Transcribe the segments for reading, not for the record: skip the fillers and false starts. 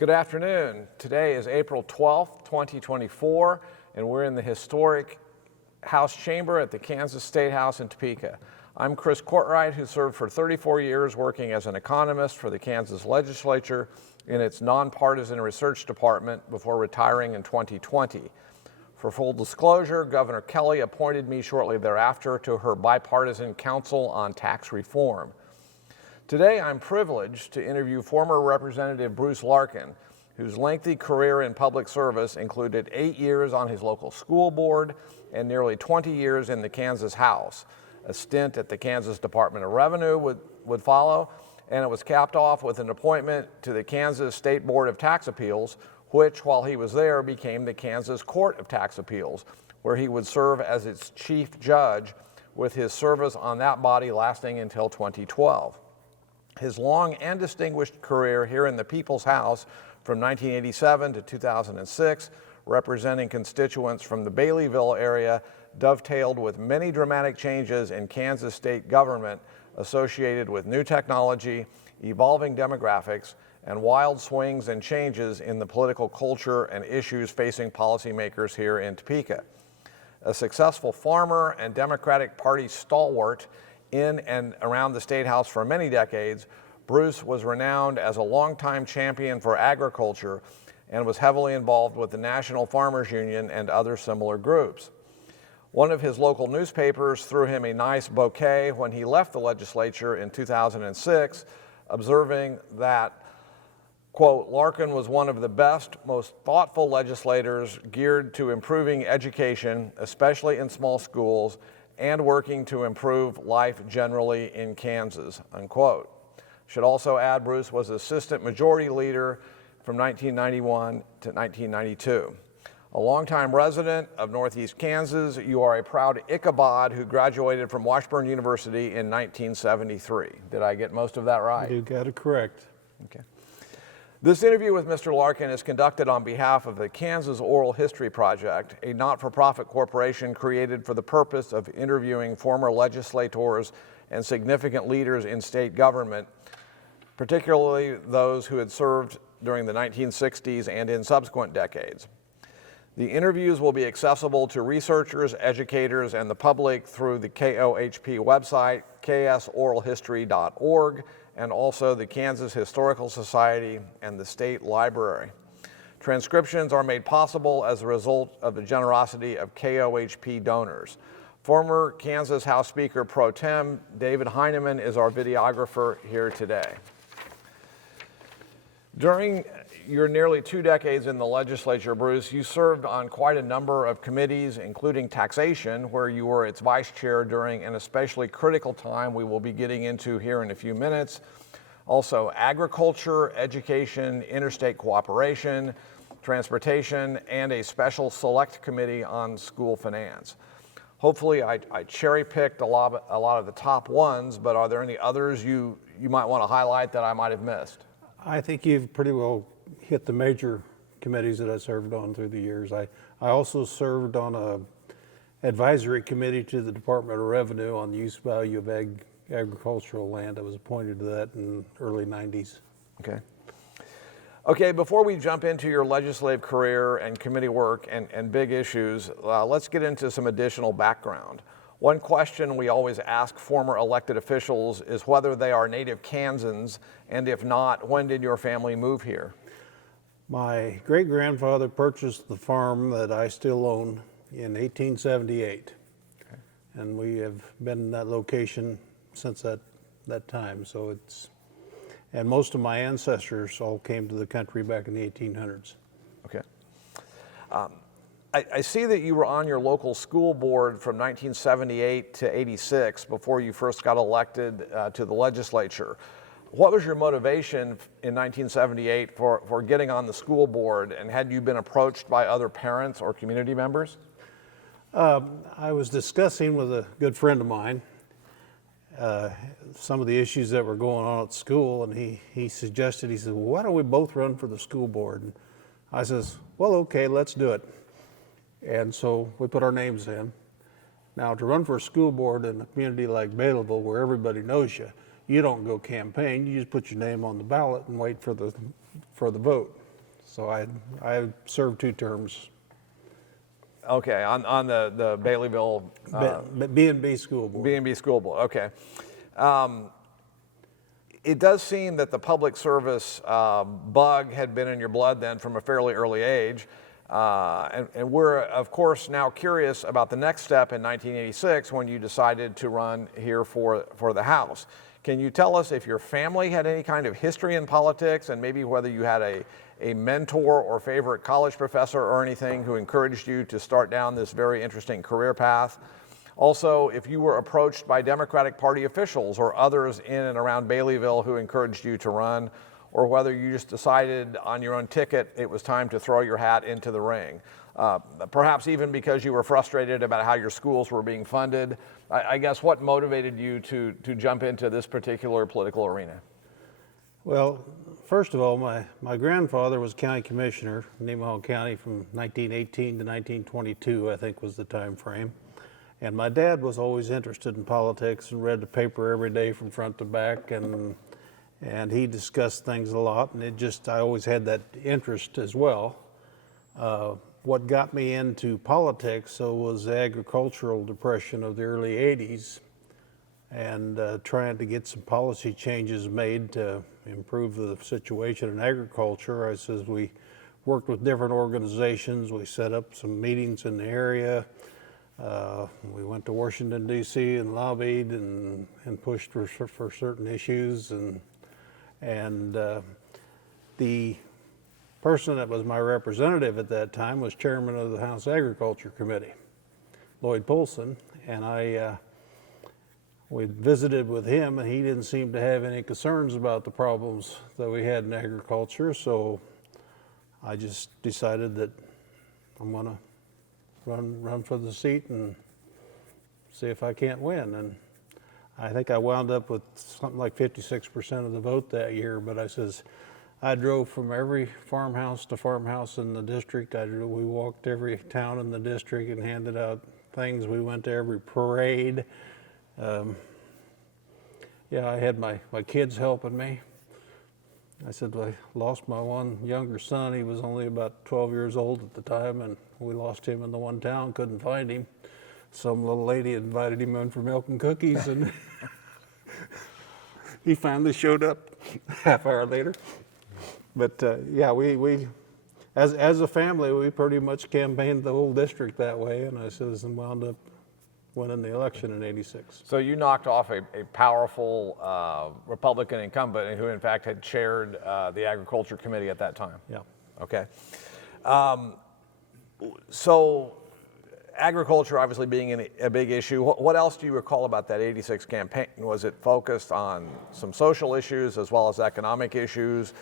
Good afternoon. Today is April 12th, 2024, and we're in the historic House chamber at the Kansas State House in Topeka. I'm Chris Courtwright, who served for 34 years working as an economist for the Kansas Legislature in its nonpartisan research department before retiring in 2020. For full disclosure, Governor Kelly appointed me shortly thereafter to her bipartisan Council on Tax Reform. Today, I'm privileged to interview former Representative Bruce Larkin, whose lengthy career in public service included 8 years on his local school board and nearly 20 years in the Kansas House. A stint at the Kansas Department of Revenue would follow, and it was capped off with an appointment to the Kansas State Board of Tax Appeals, which, while he was there, became the Kansas Court of Tax Appeals, where he would serve as its chief judge, with his service on that body lasting until 2012. His long and distinguished career here in the People's House from 1987 to 2006, representing constituents from the Baileyville area, dovetailed with many dramatic changes in Kansas state government associated with new technology, evolving demographics, and wild swings and changes in the political culture and issues facing policymakers here in Topeka. A successful farmer and Democratic Party stalwart in and around the State House for many decades, Bruce was renowned as a longtime champion for agriculture and was heavily involved with the National Farmers Union and other similar groups. One of his local newspapers threw him a nice bouquet when he left the legislature in 2006, observing that, quote, Larkin was one of the best, most thoughtful legislators geared to improving education, especially in small schools, and working to improve life generally in Kansas, unquote. Should also add Bruce was assistant majority leader from 1991 to 1992. A longtime resident of Northeast Kansas, you are a proud Ichabod who graduated from Washburn University in 1973. Did I get most of that right? You got it correct. Okay. This interview with Mr. Larkin is conducted on behalf of the Kansas Oral History Project, a not-for-profit corporation created for the purpose of interviewing former legislators and significant leaders in state government, particularly those who had served during the 1960s and in subsequent decades. The interviews will be accessible to researchers, educators, and the public through the KOHP website, ksoralhistory.org, and also the Kansas Historical Society and the State Library. Transcriptions are made possible as a result of the generosity of KOHP donors. Former Kansas House Speaker Pro Tem David Heineman is our videographer here today. During your nearly 2 decades in the legislature, Bruce, you served on quite a number of committees, including taxation, where you were its vice chair during an especially critical time we will be getting into here in a few minutes. Also, agriculture, education, interstate cooperation, transportation, and a special select committee on school finance. Hopefully, I cherry-picked a lot of the top ones, but are there any others you might want to highlight that I might have missed? I think you've pretty well hit the major committees that I served on through the years. I also served on a advisory committee to the Department of Revenue on the use value of agricultural land. I was appointed to that in the early 90s. Okay, before we jump into your legislative career and committee work and big issues, let's get into some additional background. One question we always ask former elected officials is whether they are native Kansans, and if not, when did your family move here? My great-grandfather purchased the farm that I still own in 1878. Okay. And we have been in that location since that time. So and most of my ancestors all came to the country back in the 1800s. Okay. I see that you were on your local school board from 1978 to 86 before you first got elected to the legislature. What was your motivation in 1978 for getting on the school board, and had you been approached by other parents or community members? I was discussing with a good friend of mine some of the issues that were going on at school, and he suggested, he said, well, why don't we both run for the school board? And I says, well, okay, let's do it. And so we put our names in. Now, to run for a school board in a community like Baileyville, where everybody knows you, you don't go campaign, you just put your name on the ballot and wait for the vote. So I served 2 terms. Okay, on the Baileyville B&B School Board. B&B School Board. Okay. It does seem that the public service bug had been in your blood then from a fairly early age. And we're, of course, now curious about the next step in 1986 when you decided to run here for the House. Can you tell us if your family had any kind of history in politics, and maybe whether you had a mentor or favorite college professor or anything who encouraged you to start down this very interesting career path? Also, if you were approached by Democratic Party officials or others in and around Baileyville who encouraged you to run, or whether you just decided on your own ticket it was time to throw your hat into the ring. Perhaps even because you were frustrated about how your schools were being funded. I guess what motivated you to jump into this particular political arena? Well, first of all, my grandfather was county commissioner in Nemaha County from 1918 to 1922, I think was the time frame. And my dad was always interested in politics and read the paper every day from front to back, and he discussed things a lot, and I always had that interest as well. What got me into politics was the agricultural depression of the early 80s, and trying to get some policy changes made to improve the situation in agriculture. We worked with different organizations, we set up some meetings in the area. We went to Washington, D.C. and lobbied and pushed for certain issues, and the person that was my representative at that time was chairman of the House Agriculture Committee, Lloyd Polson, and we visited with him, and he didn't seem to have any concerns about the problems that we had in agriculture, so I just decided that I'm gonna run for the seat and see if I can't win. And I think I wound up with something like 56% of the vote that year, but I drove from every farmhouse to farmhouse in the district. We walked every town in the district and handed out things. We went to every parade. I had my kids helping me. I lost my one younger son. He was only about 12 years old at the time, and we lost him in the one town, couldn't find him. Some little lady invited him in for milk and cookies, and he finally showed up half hour later. But we as a family, we pretty much campaigned the whole district that way, and and wound up winning the election in '86. So you knocked off a powerful Republican incumbent who in fact had chaired the Agriculture Committee at that time. Yeah. Okay. So agriculture obviously being a big issue, what else do you recall about that '86 campaign? Was it focused on some social issues as well as economic issues?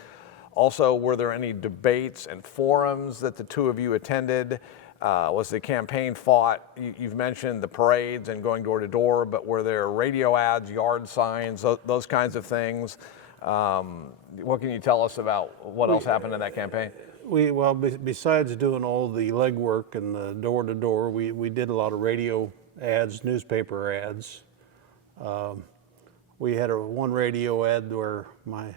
Also, were there any debates and forums that the two of you attended? Was the campaign fought? You've mentioned the parades and going door to door, but were there radio ads, yard signs, those kinds of things? What can you tell us about what else happened in that campaign? Besides doing all the legwork and the door to door, we did a lot of radio ads, newspaper ads. We had one radio ad where my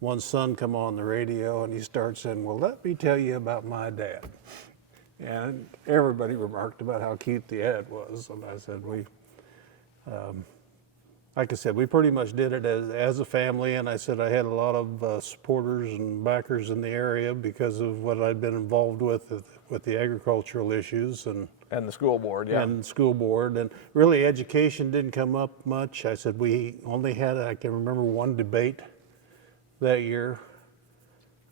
one son come on the radio and he starts saying, "Well, let me tell you about my dad." And everybody remarked about how cute the ad was. And I said, like I said, we pretty much did it as a family. And I said I had a lot of supporters and backers in the area because of what I'd been involved with the agricultural issues. And the school board, yeah. And school board. And really education didn't come up much. I said we only had, I can remember, one debate that year.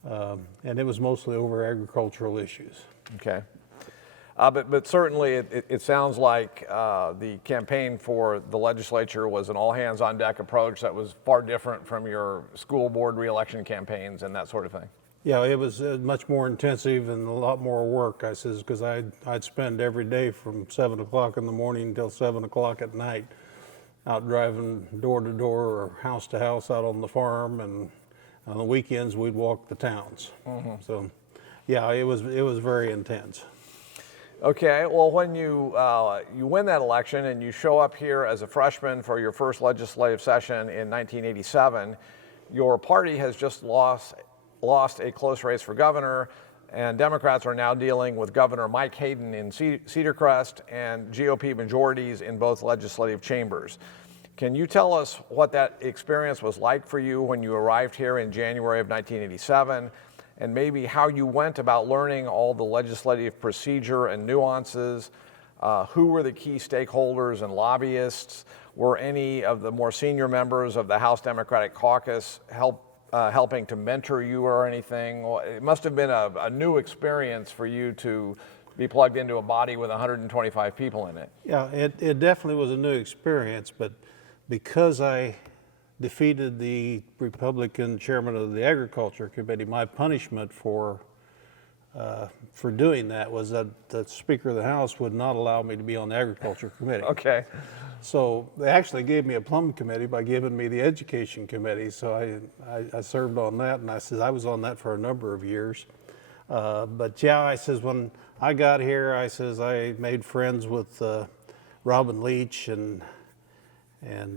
And it was mostly over agricultural issues. Okay. But certainly it sounds like the campaign for the legislature was an all-hands-on-deck approach that was far different from your school board reelection campaigns and that sort of thing. Yeah, it was much more intensive and a lot more work, I says, because I'd spend every day from 7 o'clock in the morning until 7 o'clock at night out driving door to door or house to house out on the farm, and on the weekends we'd walk the towns. Mm-hmm. So, yeah, it was very intense. Okay, well, when you win that election and you show up here as a freshman for your first legislative session in 1987, your party has just lost lost a close race for governor, and Democrats are now dealing with Governor Mike Hayden in Cedar Crest and GOP majorities in both legislative chambers. Can you tell us what that experience was like for you when you arrived here in January of 1987, and maybe how you went about learning all the legislative procedure and nuances? Who were the key stakeholders and lobbyists? Were any of the more senior members of the House Democratic Caucus helping to mentor you or anything? Well, it must have been a new experience for you to be plugged into a body with 125 people in it. Yeah, it definitely was a new experience, but because I defeated the Republican chairman of the Agriculture Committee, my punishment for doing that was that the Speaker of the House would not allow me to be on the Agriculture Committee. Okay. So they actually gave me a plum committee by giving me the Education Committee. So I served on that, and I was on that for a number of years. But yeah, I says when I got here, I made friends with Robin Leach and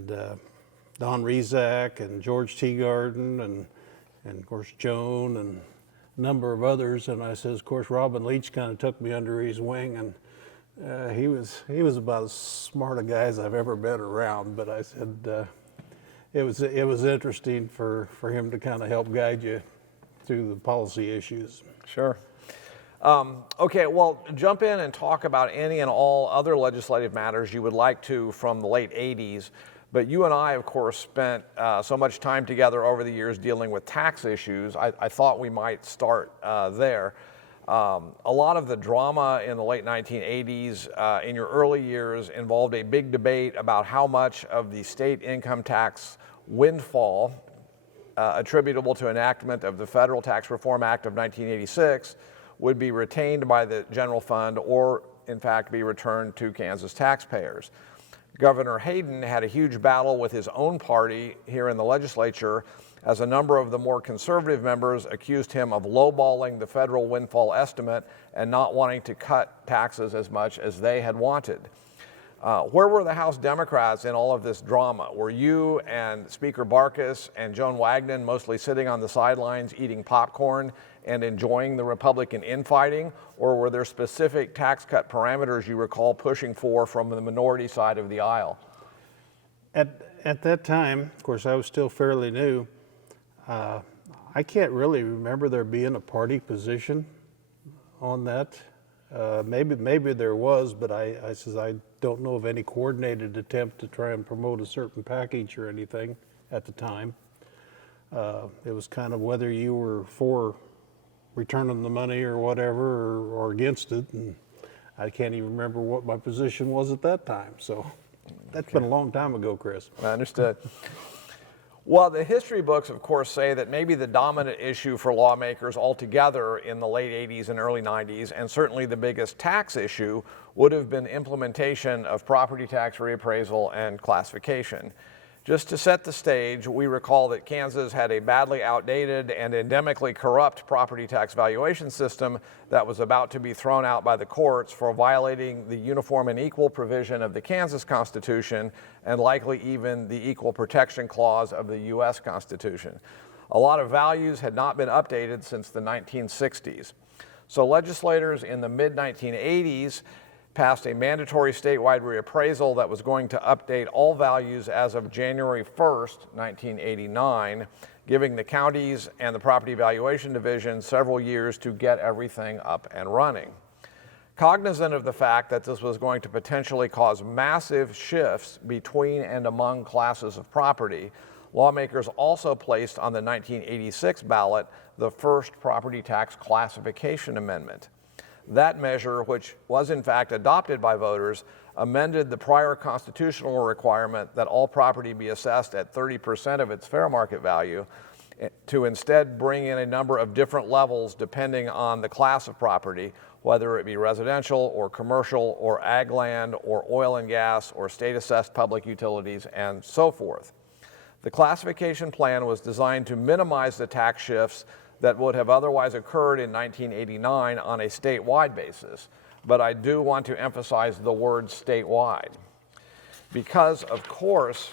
Don Rezac and George Teagarden and of course Joan and a number of others. And I says, of course, Robin Leach kind of took me under his wing, and he was about as smart a guy as I've ever been around. But I said it was interesting for him to kind of help guide you through the policy issues. Sure. Okay, well, jump in and talk about any and all other legislative matters you would like to from the late 80s. But you and I, of course, spent so much time together over the years dealing with tax issues. I thought we might start there. A lot of the drama in the late 1980s in your early years involved a big debate about how much of the state income tax windfall attributable to enactment of the Federal Tax Reform Act of 1986 would be retained by the general fund or, in fact, be returned to Kansas taxpayers. Governor Hayden had a huge battle with his own party here in the legislature, as a number of the more conservative members accused him of lowballing the federal windfall estimate and not wanting to cut taxes as much as they had wanted. Where were the House Democrats in all of this drama? Were you and Speaker Barkas and Joan Wagnon mostly sitting on the sidelines eating popcorn and enjoying the Republican infighting, or were there specific tax cut parameters you recall pushing for from the minority side of the aisle? At that time, of course, I was still fairly new. I can't really remember there being a party position on that. Maybe there was, but I don't know of any coordinated attempt to try and promote a certain package or anything at the time. It was kind of whether you were for returning the money or whatever, or against it, and I can't even remember what my position was at that time. So that's been a long time ago, Chris. I understood. Well, the history books, of course, say that maybe the dominant issue for lawmakers altogether in the late 80s and early 90s, and certainly the biggest tax issue, would have been implementation of property tax reappraisal and classification. Just to set the stage, we recall that Kansas had a badly outdated and endemically corrupt property tax valuation system that was about to be thrown out by the courts for violating the uniform and equal provision of the Kansas Constitution and likely even the Equal Protection Clause of the U.S. Constitution. A lot of values had not been updated since the 1960s. So legislators in the mid-1980s passed a mandatory statewide reappraisal that was going to update all values as of January 1st, 1989, giving the counties and the property valuation division several years to get everything up and running. Cognizant of the fact that this was going to potentially cause massive shifts between and among classes of property, lawmakers also placed on the 1986 ballot the first property tax classification amendment. That measure, which was in fact adopted by voters, amended the prior constitutional requirement that all property be assessed at 30% of its fair market value to instead bring in a number of different levels depending on the class of property, whether it be residential or commercial or ag land or oil and gas or state assessed public utilities and so forth. The classification plan was designed to minimize the tax shifts that would have otherwise occurred in 1989 on a statewide basis. But I do want to emphasize the word statewide, because of course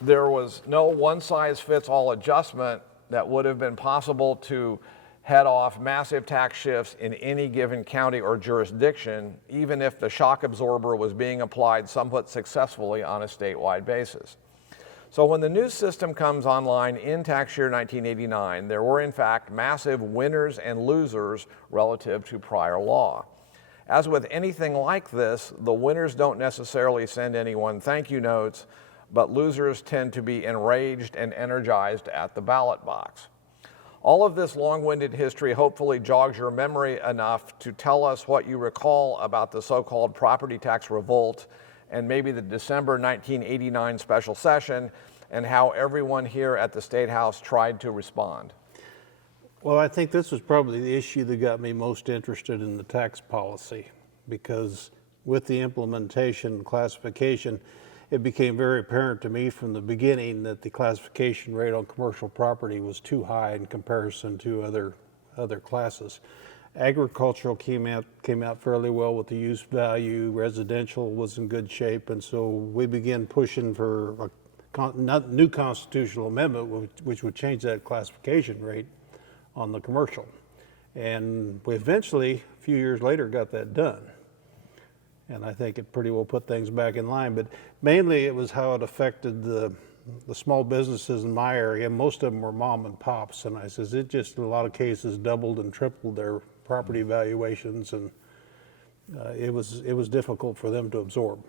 there was no one-size-fits-all adjustment that would have been possible to head off massive tax shifts in any given county or jurisdiction, even if the shock absorber was being applied somewhat successfully on a statewide basis. So when the new system comes online in tax year 1989, there were in fact massive winners and losers relative to prior law. As with anything like this, the winners don't necessarily send anyone thank you notes, but losers tend to be enraged and energized at the ballot box. All of this long-winded history hopefully jogs your memory enough to tell us what you recall about the so-called property tax revolt and maybe the December 1989 special session, and how everyone here at the State House tried to respond. Well, I think this was probably the issue that got me most interested in the tax policy, because with the implementation and classification, it became very apparent to me from the beginning that the classification rate on commercial property was too high in comparison to other classes. Agricultural came out fairly well with the use value. Residential was in good shape, and so we began pushing for a new constitutional amendment which would change that classification rate on the commercial. And we eventually, a few years later, got that done. And I think it pretty well put things back in line. But mainly it was how it affected the small businesses in my area. Most of them were mom and pops. And I says, it just in a lot of cases doubled and tripled their property valuations. And it was difficult for them to absorb.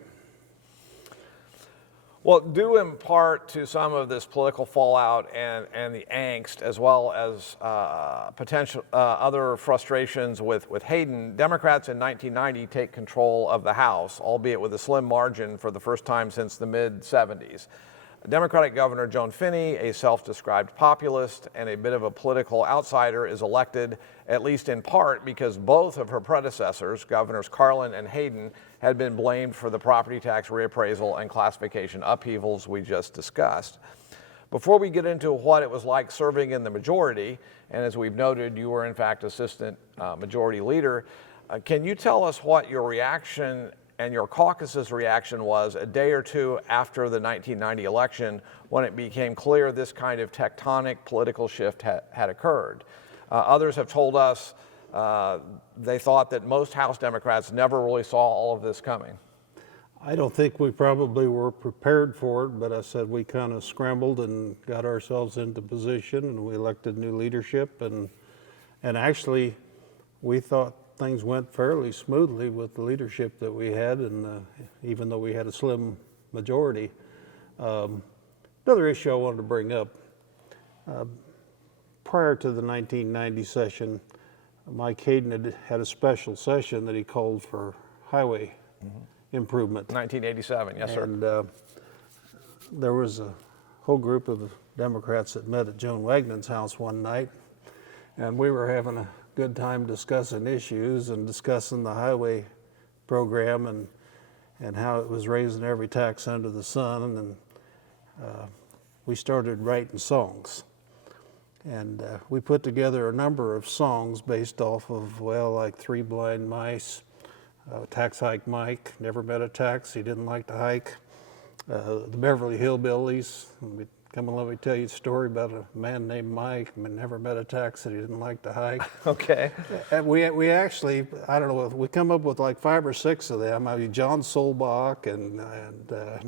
Well, due in part to some of this political fallout and the angst, as well as potential other frustrations with Hayden, Democrats in 1990 take control of the House, albeit with a slim margin for the first time since the mid-'70s. Democratic Governor Joan Finney, a self-described populist and a bit of a political outsider, is elected, at least in part because both of her predecessors, Governors Carlin and Hayden, had been blamed for the property tax reappraisal and classification upheavals we just discussed. Before we get into what it was like serving in the majority, and as we've noted, you were in fact assistant majority leader, can you tell us what your reaction and your caucus's reaction was a day or two after the 1990 election, when it became clear this kind of tectonic political shift had occurred? Others have told us they thought that most House Democrats never really saw all of this coming. I don't think we probably were prepared for it, but I said we kind of scrambled and got ourselves into position, and we elected new leadership, and actually we thought things went fairly smoothly with the leadership that we had, and even though we had a slim majority. Another issue I wanted to bring up, prior to the 1990 session, Mike Hayden had a special session that he called for highway improvement. 1987, yes, sir. And there was a whole group of Democrats that met at Joan Wagnon's house one night, and we were having a good time discussing issues and discussing the highway program and how it was raising every tax under the sun, and we started writing songs. And we put together a number of songs based off of, well, like Three Blind Mice, Tax Hike Mike, Never Met a Tax, He Didn't Like to Hike, the Beverly Hillbillies. Come and let me tell you a story about a man named Mike, never met a tax that he didn't like to hike. Okay. And we actually, I don't know, we come up with like 5 or 6 of them. I mean, John Solbach and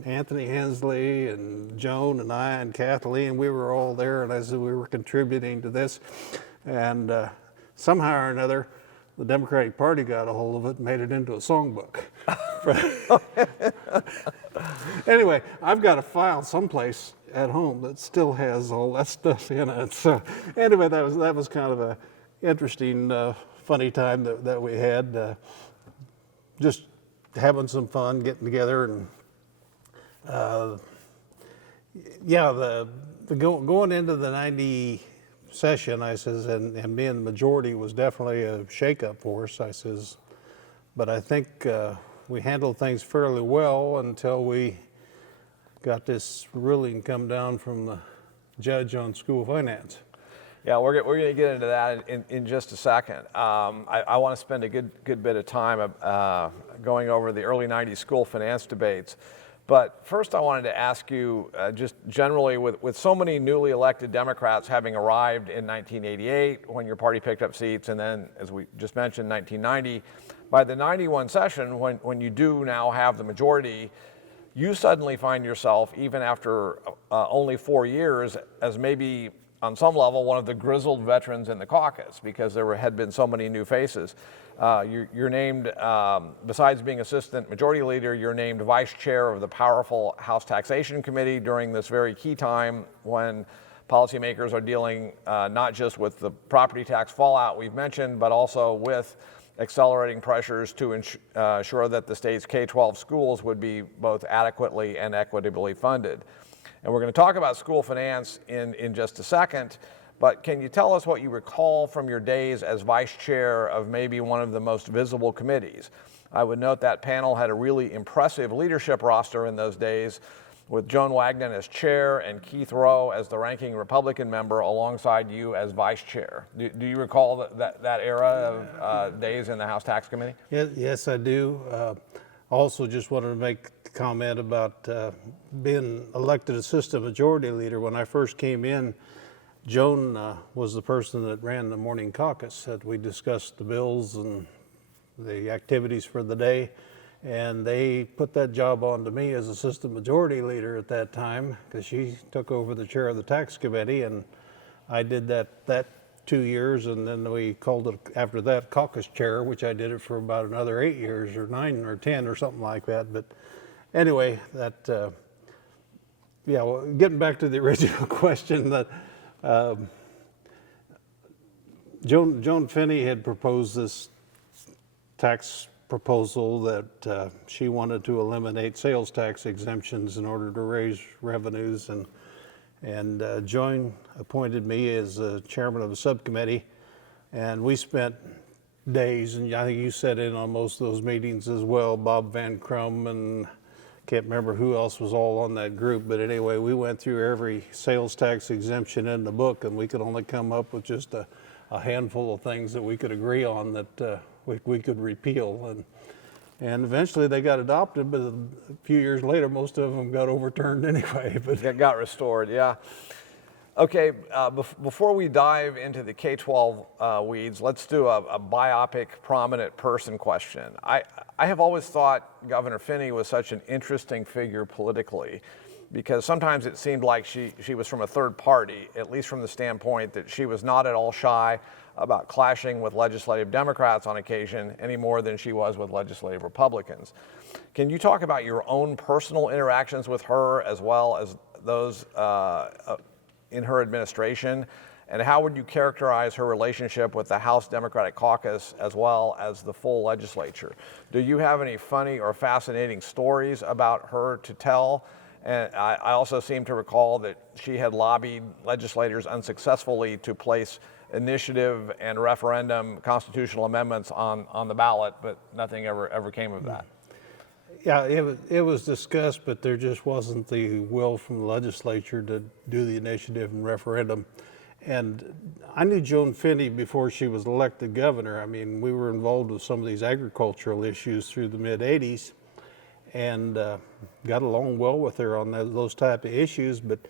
Anthony Hensley and Joan and I and Kathleen, we were all there, and I said we were contributing to this. And somehow or another, the Democratic Party got a hold of it and made it into a songbook. Anyway, I've got a file someplace at home that still has all that stuff in it. So anyway, that was kind of a interesting, funny time that we had, just having some fun, getting together, and going into the 90 session, I says, and being the majority was definitely a shakeup for us. I says, but I think we handled things fairly well until we got this ruling come down from the judge on school finance. Yeah, we're going to get into that in just a second. I want to spend a good bit of time going over the early 90s school finance debates. But first I wanted to ask you, just generally, with so many newly elected Democrats having arrived in 1988 when your party picked up seats, and then, as we just mentioned, 1990, by the 91 session, when you do now have the majority, you suddenly find yourself, even after only 4 years, as maybe on some level one of the grizzled veterans in the caucus, because there had been so many new faces. You're named, besides being assistant majority leader, you're named vice chair of the powerful House Taxation Committee during this very key time when policymakers are dealing not just with the property tax fallout we've mentioned, but also with accelerating pressures to ensure that the state's K-12 schools would be both adequately and equitably funded. And we're going to talk about school finance in just a second, but can you tell us what you recall from your days as vice chair of maybe one of the most visible committees? I would note that panel had a really impressive leadership roster in those days, with Joan Wagner as chair and Keith Rowe as the ranking Republican member alongside you as vice chair. Do you recall that era of days in the House Tax Committee? Yes, I do. Also just wanted to make a comment about being elected assistant majority leader. When I first came in, Joan was the person that ran the morning caucus, that we discussed the bills and the activities for the day. And they put that job on to me as assistant majority leader at that time, because she took over the chair of the tax committee, and I did that 2 years, and then we called it after that caucus chair, which I did it for about another 8 years or 9 or 10 or something like that. But anyway, that yeah. Well, getting back to the original question, that Joan Finney had proposed this tax proposal that she wanted to eliminate sales tax exemptions in order to raise revenues, and Joan appointed me as chairman of a subcommittee, and we spent days, and I think you sat in on most of those meetings as well, Bob Van Crum, and can't remember who else was all on that group, but anyway, we went through every sales tax exemption in the book, and we could only come up with just a handful of things that we could agree on that we could repeal, and eventually they got adopted, but a few years later most of them got overturned anyway. But it got restored, yeah. Okay, before we dive into the K-12 weeds, let's do a biopic prominent person question. I have always thought Governor Finney was such an interesting figure politically, because sometimes it seemed like she was from a third party, at least from the standpoint that she was not at all shy about clashing with legislative Democrats on occasion any more than she was with legislative Republicans. Can you talk about your own personal interactions with her as well as those in her administration, and how would you characterize her relationship with the House Democratic Caucus as well as the full legislature? Do you have any funny or fascinating stories about her to tell? And I also seem to recall that she had lobbied legislators unsuccessfully to place initiative and referendum constitutional amendments on the ballot, but nothing ever came of that. yeah, it was discussed, but there just wasn't the will from the legislature to do the initiative and referendum. And I knew Joan Finney before she was elected governor. I mean, we were involved with some of these agricultural issues through the mid-'80s, and got along well with her on those type of issues. But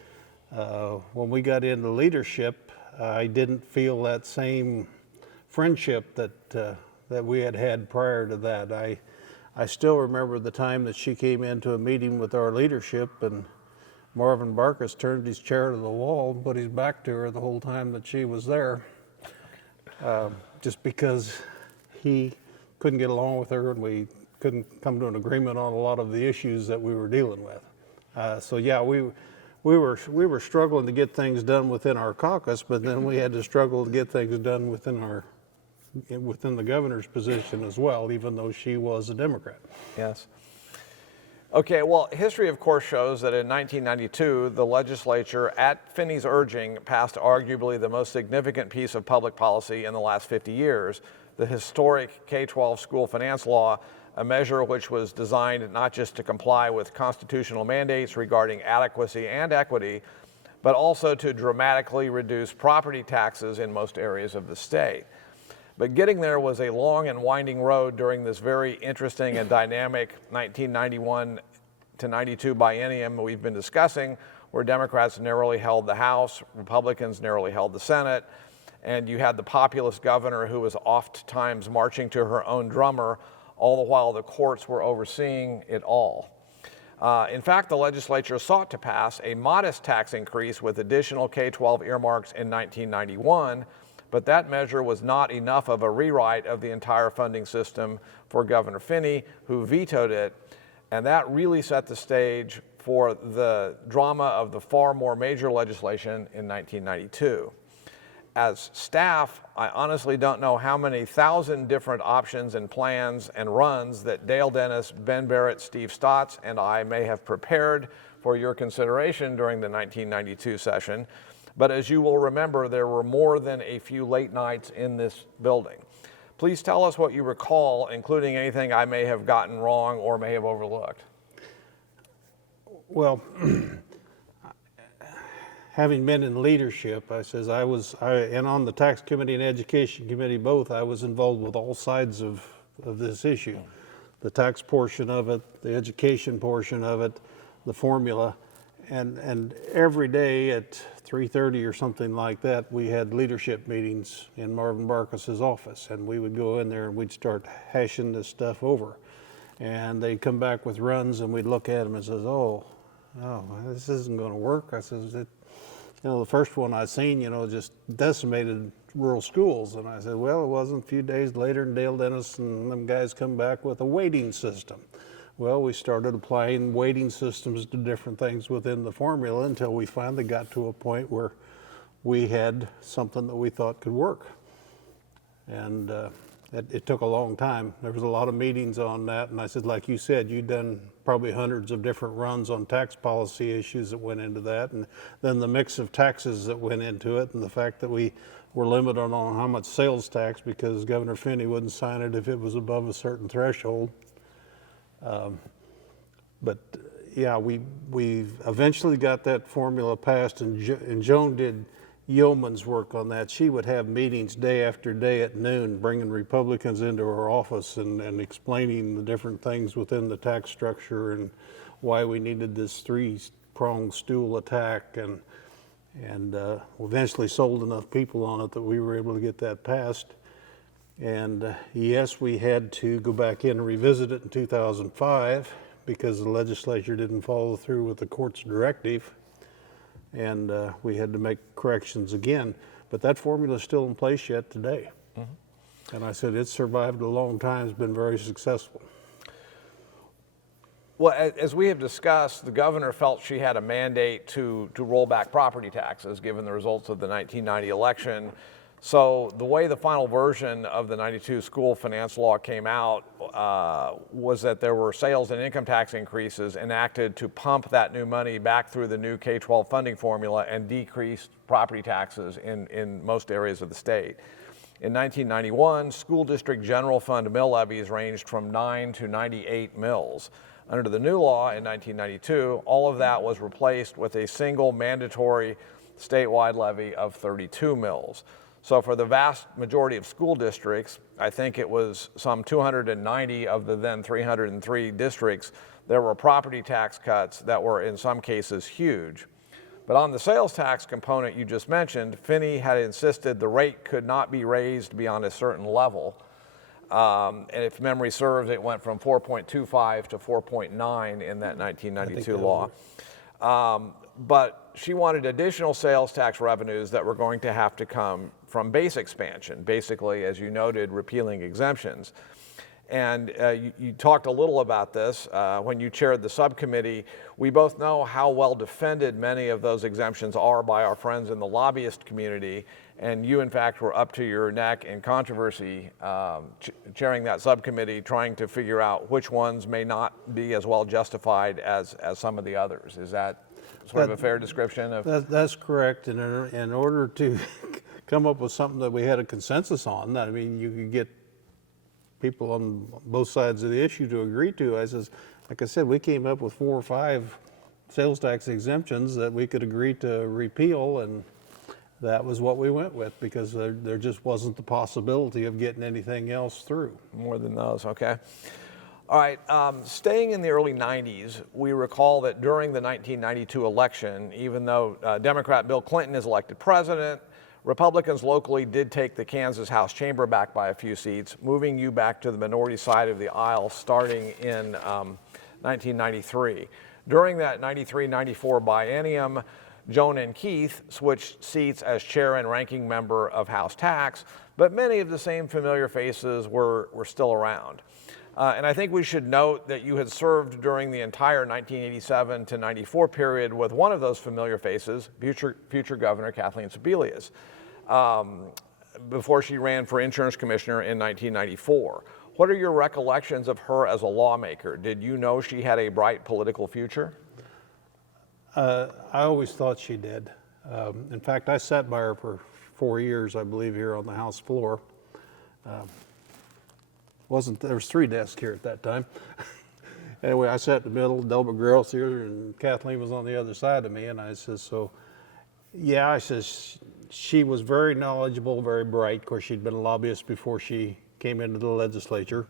when we got into leadership, I didn't feel that same friendship that we had prior to that. I still remember the time that she came into a meeting with our leadership, and Marvin Barkus turned his chair to the wall and put his back to her the whole time that she was there, just because he couldn't get along with her and we couldn't come to an agreement on a lot of the issues that we were dealing with. So yeah, we were struggling to get things done within our caucus, but then we had to struggle to get things done within the governor's position as well, even though she was a Democrat. Yes. Okay, well, history of course shows that in 1992, the legislature, at Finney's urging, passed arguably the most significant piece of public policy in the last 50 years, the historic K-12 school finance law, a measure which was designed not just to comply with constitutional mandates regarding adequacy and equity, but also to dramatically reduce property taxes in most areas of the state. But getting there was a long and winding road during this very interesting and dynamic 1991 to 92 biennium we've been discussing, where Democrats narrowly held the House, Republicans narrowly held the Senate, and you had the populist governor who was oft-times marching to her own drummer, all the while the courts were overseeing it all. In fact, the legislature sought to pass a modest tax increase with additional K-12 earmarks in 1991, but that measure was not enough of a rewrite of the entire funding system for Governor Finney, who vetoed it, and that really set the stage for the drama of the far more major legislation in 1992. As staff, I honestly don't know how many thousand different options and plans and runs that Dale Dennis, Ben Barrett, Steve Stotts, and I may have prepared for your consideration during the 1992 session. But as you will remember, there were more than a few late nights in this building. Please tell us what you recall, including anything I may have gotten wrong or may have overlooked. Well, having been in leadership, and on the tax committee and education committee both, I was involved with all sides of this issue. The tax portion of it, the education portion of it, the formula, and every day at 3:30 or something like that, we had leadership meetings in Marvin Barkas's office, and we would go in there and we'd start hashing this stuff over. And they'd come back with runs, and we'd look at them and says, oh, this isn't going to work. I says, the first one I seen, just decimated rural schools. And I said, well, it wasn't. A few days later, and Dale Dennis and them guys come back with a weighting system. Well, we started applying weighting systems to different things within the formula until we finally got to a point where we had something that we thought could work. And it took a long time. There was a lot of meetings on that, and I said, like you said, you'd done probably hundreds of different runs on tax policy issues that went into that, and then the mix of taxes that went into it, and the fact that we were limited on how much sales tax because Governor Finney wouldn't sign it if it was above a certain threshold. But yeah, we eventually got that formula passed, and Joan did yeoman's work on that. She would have meetings day after day at noon, bringing Republicans into her office and explaining the different things within the tax structure and why we needed this three-pronged stool attack, and eventually sold enough people on it that we were able to get that passed. And yes, we had to go back in and revisit it in 2005 because the legislature didn't follow through with the court's directive. And we had to make corrections again. But that formula is still in place yet today. Mm-hmm. And I said, it's survived a long time, it's been very successful. Well, as we have discussed, the governor felt she had a mandate to roll back property taxes given the results of the 1990 election. So the way the final version of the 92 school finance law came out was that there were sales and income tax increases enacted to pump that new money back through the new K-12 funding formula and decrease property taxes in most areas of the state. In 1991, school district general fund mill levies ranged from 9 to 98 mills. Under the new law in 1992, all of that was replaced with a single mandatory statewide levy of 32 mills. So for the vast majority of school districts, I think it was some 290 of the then 303 districts, there were property tax cuts that were in some cases huge. But on the sales tax component you just mentioned, Finney had insisted the rate could not be raised beyond a certain level. And if memory serves, it went from 4.25 to 4.9 in that 1992 law. But she wanted additional sales tax revenues that were going to have to come from base expansion, basically, as you noted, repealing exemptions. And you talked a little about this when you chaired the subcommittee. We both know how well defended many of those exemptions are by our friends in the lobbyist community. And you, in fact, were up to your neck in controversy chairing that subcommittee, trying to figure out which ones may not be as well justified as some of the others. Is that sort of a fair description of? That's correct. And in order to come up with something that we had a consensus on, I mean, you could get people on both sides of the issue to agree to. Like I said, we came up with 4 or 5 sales tax exemptions that we could agree to repeal, and that was what we went with because there just wasn't the possibility of getting anything else through. More than those, okay. All right, staying in the early 90s, we recall that during the 1992 election, even though Democrat Bill Clinton is elected president, Republicans locally did take the Kansas House chamber back by a few seats, moving you back to the minority side of the aisle starting in 1993. During that 93-94 biennium, Joan and Keith switched seats as chair and ranking member of House Tax, but many of the same familiar faces were still around. And I think we should note that you had served during the entire 1987 to 94 period with one of those familiar faces, future Governor Kathleen Sebelius, before she ran for insurance commissioner in 1994. What are your recollections of her as a lawmaker? Did you know she had a bright political future? I always thought she did. In fact, I sat by her for 4 years, I believe, here on the House floor. There was 3 desks here at that time. Anyway, I sat in the middle, Delbert Gross here, and Kathleen was on the other side of me, and I says, I says, she was very knowledgeable, very bright. Of course, she'd been a lobbyist before she came into the legislature.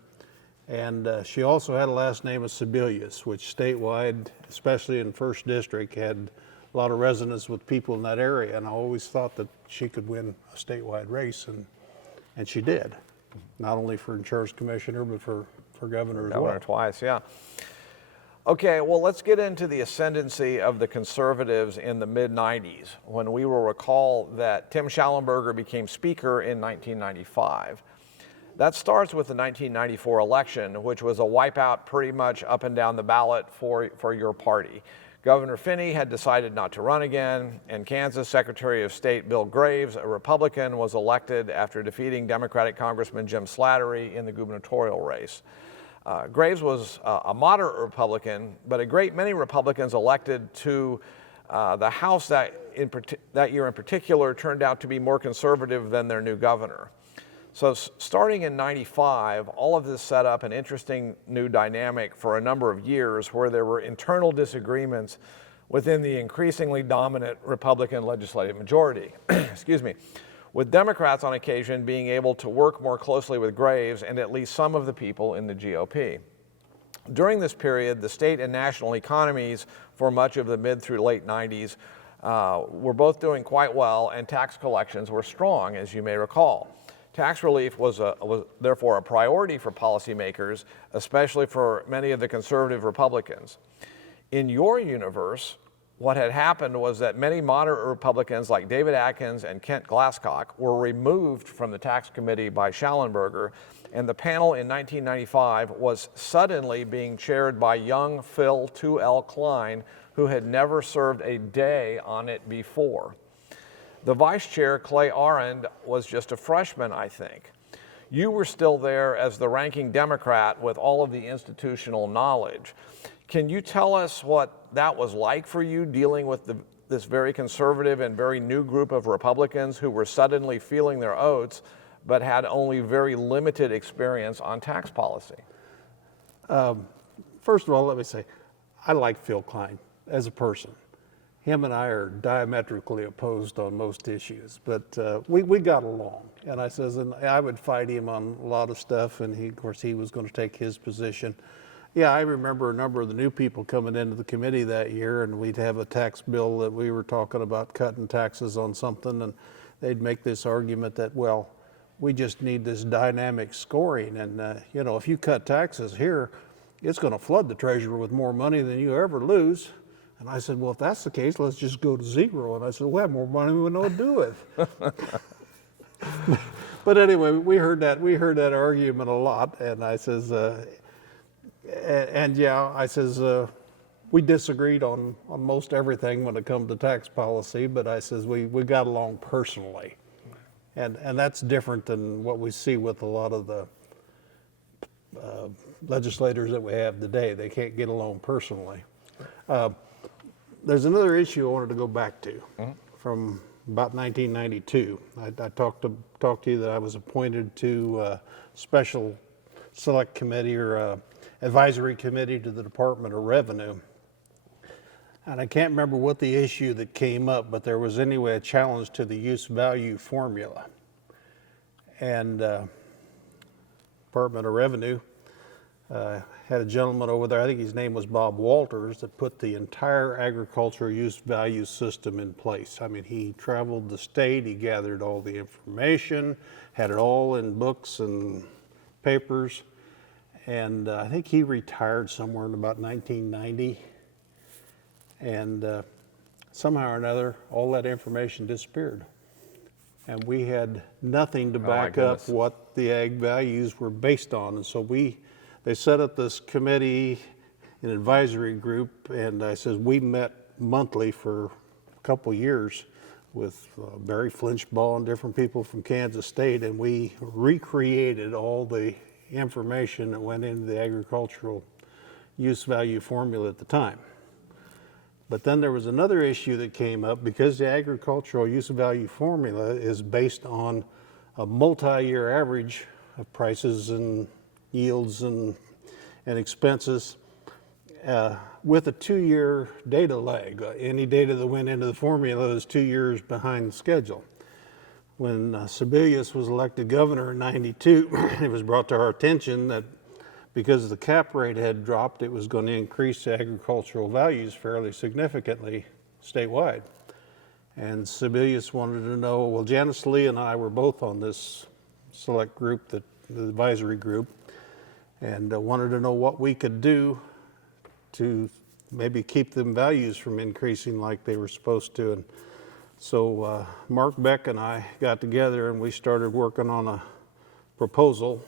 And she also had a last name of Sebelius, which statewide, especially in 1st District, had a lot of resonance with people in that area. And I always thought that she could win a statewide race, and she did. Not only for insurance commissioner, but for governor as well. Governor twice, yeah. Okay, well, let's get into the ascendancy of the conservatives in the mid-90s, when we will recall that Tim Schallenberger became speaker in 1995. That starts with the 1994 election, which was a wipeout pretty much up and down the ballot for your party. Governor Finney had decided not to run again, and Kansas Secretary of State Bill Graves, a Republican, was elected after defeating Democratic Congressman Jim Slattery in the gubernatorial race. Graves was a moderate Republican, but a great many Republicans elected to the House that year in particular turned out to be more conservative than their new governor. So starting in 95, all of this set up an interesting new dynamic for a number of years where there were internal disagreements within the increasingly dominant Republican legislative majority, excuse me, with Democrats on occasion being able to work more closely with Graves and at least some of the people in the GOP. During this period, the state and national economies for much of the mid through late 90s were both doing quite well, and tax collections were strong, as you may recall. Tax relief was therefore a priority for policymakers, especially for many of the conservative Republicans. In your universe, what had happened was that many moderate Republicans like David Atkins and Kent Glasscock were removed from the tax committee by Schallenberger, and the panel in 1995 was suddenly being chaired by young Phil 2L Klein, who had never served a day on it before. The vice chair, Clay Arend, was just a freshman, I think. You were still there as the ranking Democrat with all of the institutional knowledge. Can you tell us what that was like for you, dealing with this very conservative and very new group of Republicans who were suddenly feeling their oats, but had only very limited experience on tax policy? First of all, let me say, I like Phil Klein as a person. Him and I are diametrically opposed on most issues, but we got along. And I says, and I would fight him on a lot of stuff, and of course, he was going to take his position. Yeah, I remember a number of the new people coming into the committee that year, and we'd have a tax bill that we were talking about cutting taxes on something, and they'd make this argument that, well, we just need this dynamic scoring, and if you cut taxes here, it's going to flood the treasury with more money than you ever lose. And I said, well, if that's the case, let's just go to zero. And I said, we'll have more money than we know what to do with. But anyway, we heard that argument a lot. And I says, I says, we disagreed on most everything when it comes to tax policy, but I says, we got along personally. And that's different than what we see with a lot of the legislators that we have today. They can't get along personally. There's another issue I wanted to go back to from about 1992. I talked to you that I was appointed to a special select committee or advisory committee to the Department of Revenue. And I can't remember what the issue that came up, but there was anyway a challenge to the use value formula. And Department of Revenue had a gentleman over there, I think his name was Bob Walters, that put the entire agricultural use value system in place. I mean, he traveled the state, he gathered all the information, had it all in books and papers, and I think he retired somewhere in about 1990, and somehow or another, all that information disappeared. And we had nothing to back up what the ag values were based on. And so they set up this committee, an advisory group, and I said, we met monthly for a couple years with Barry Flinchball and different people from Kansas State, and we recreated all the information that went into the agricultural use value formula at the time. But then there was another issue that came up because the agricultural use value formula is based on a multi-year average of prices and yields and expenses with a 2-year data lag. Any data that went into the formula is 2 years behind schedule. When Sebelius was elected governor in '92, it was brought to our attention that because the cap rate had dropped, it was going to increase agricultural values fairly significantly statewide. And Sebelius wanted to know, well, Janice Lee and I were both on this select group, the advisory group, and wanted to know what we could do to maybe keep them values from increasing like they were supposed to. And so Mark Beck and I got together and we started working on a proposal,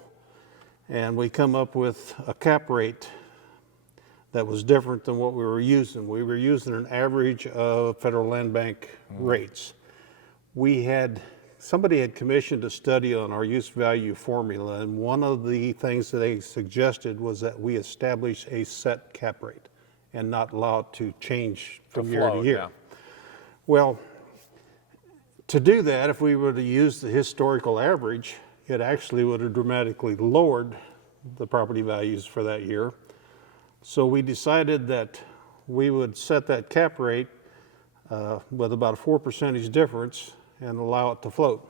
and we come up with a cap rate that was different than what we were using. We were using an average of Federal Land Bank rates. Somebody had commissioned a study on our use value formula, and one of the things that they suggested was that we establish a set cap rate and not allow it to change from year to year. Yeah. Well, to do that, if we were to use the historical average, it actually would have dramatically lowered the property values for that year. So we decided that we would set that cap rate with about a 4% difference and allow it to float.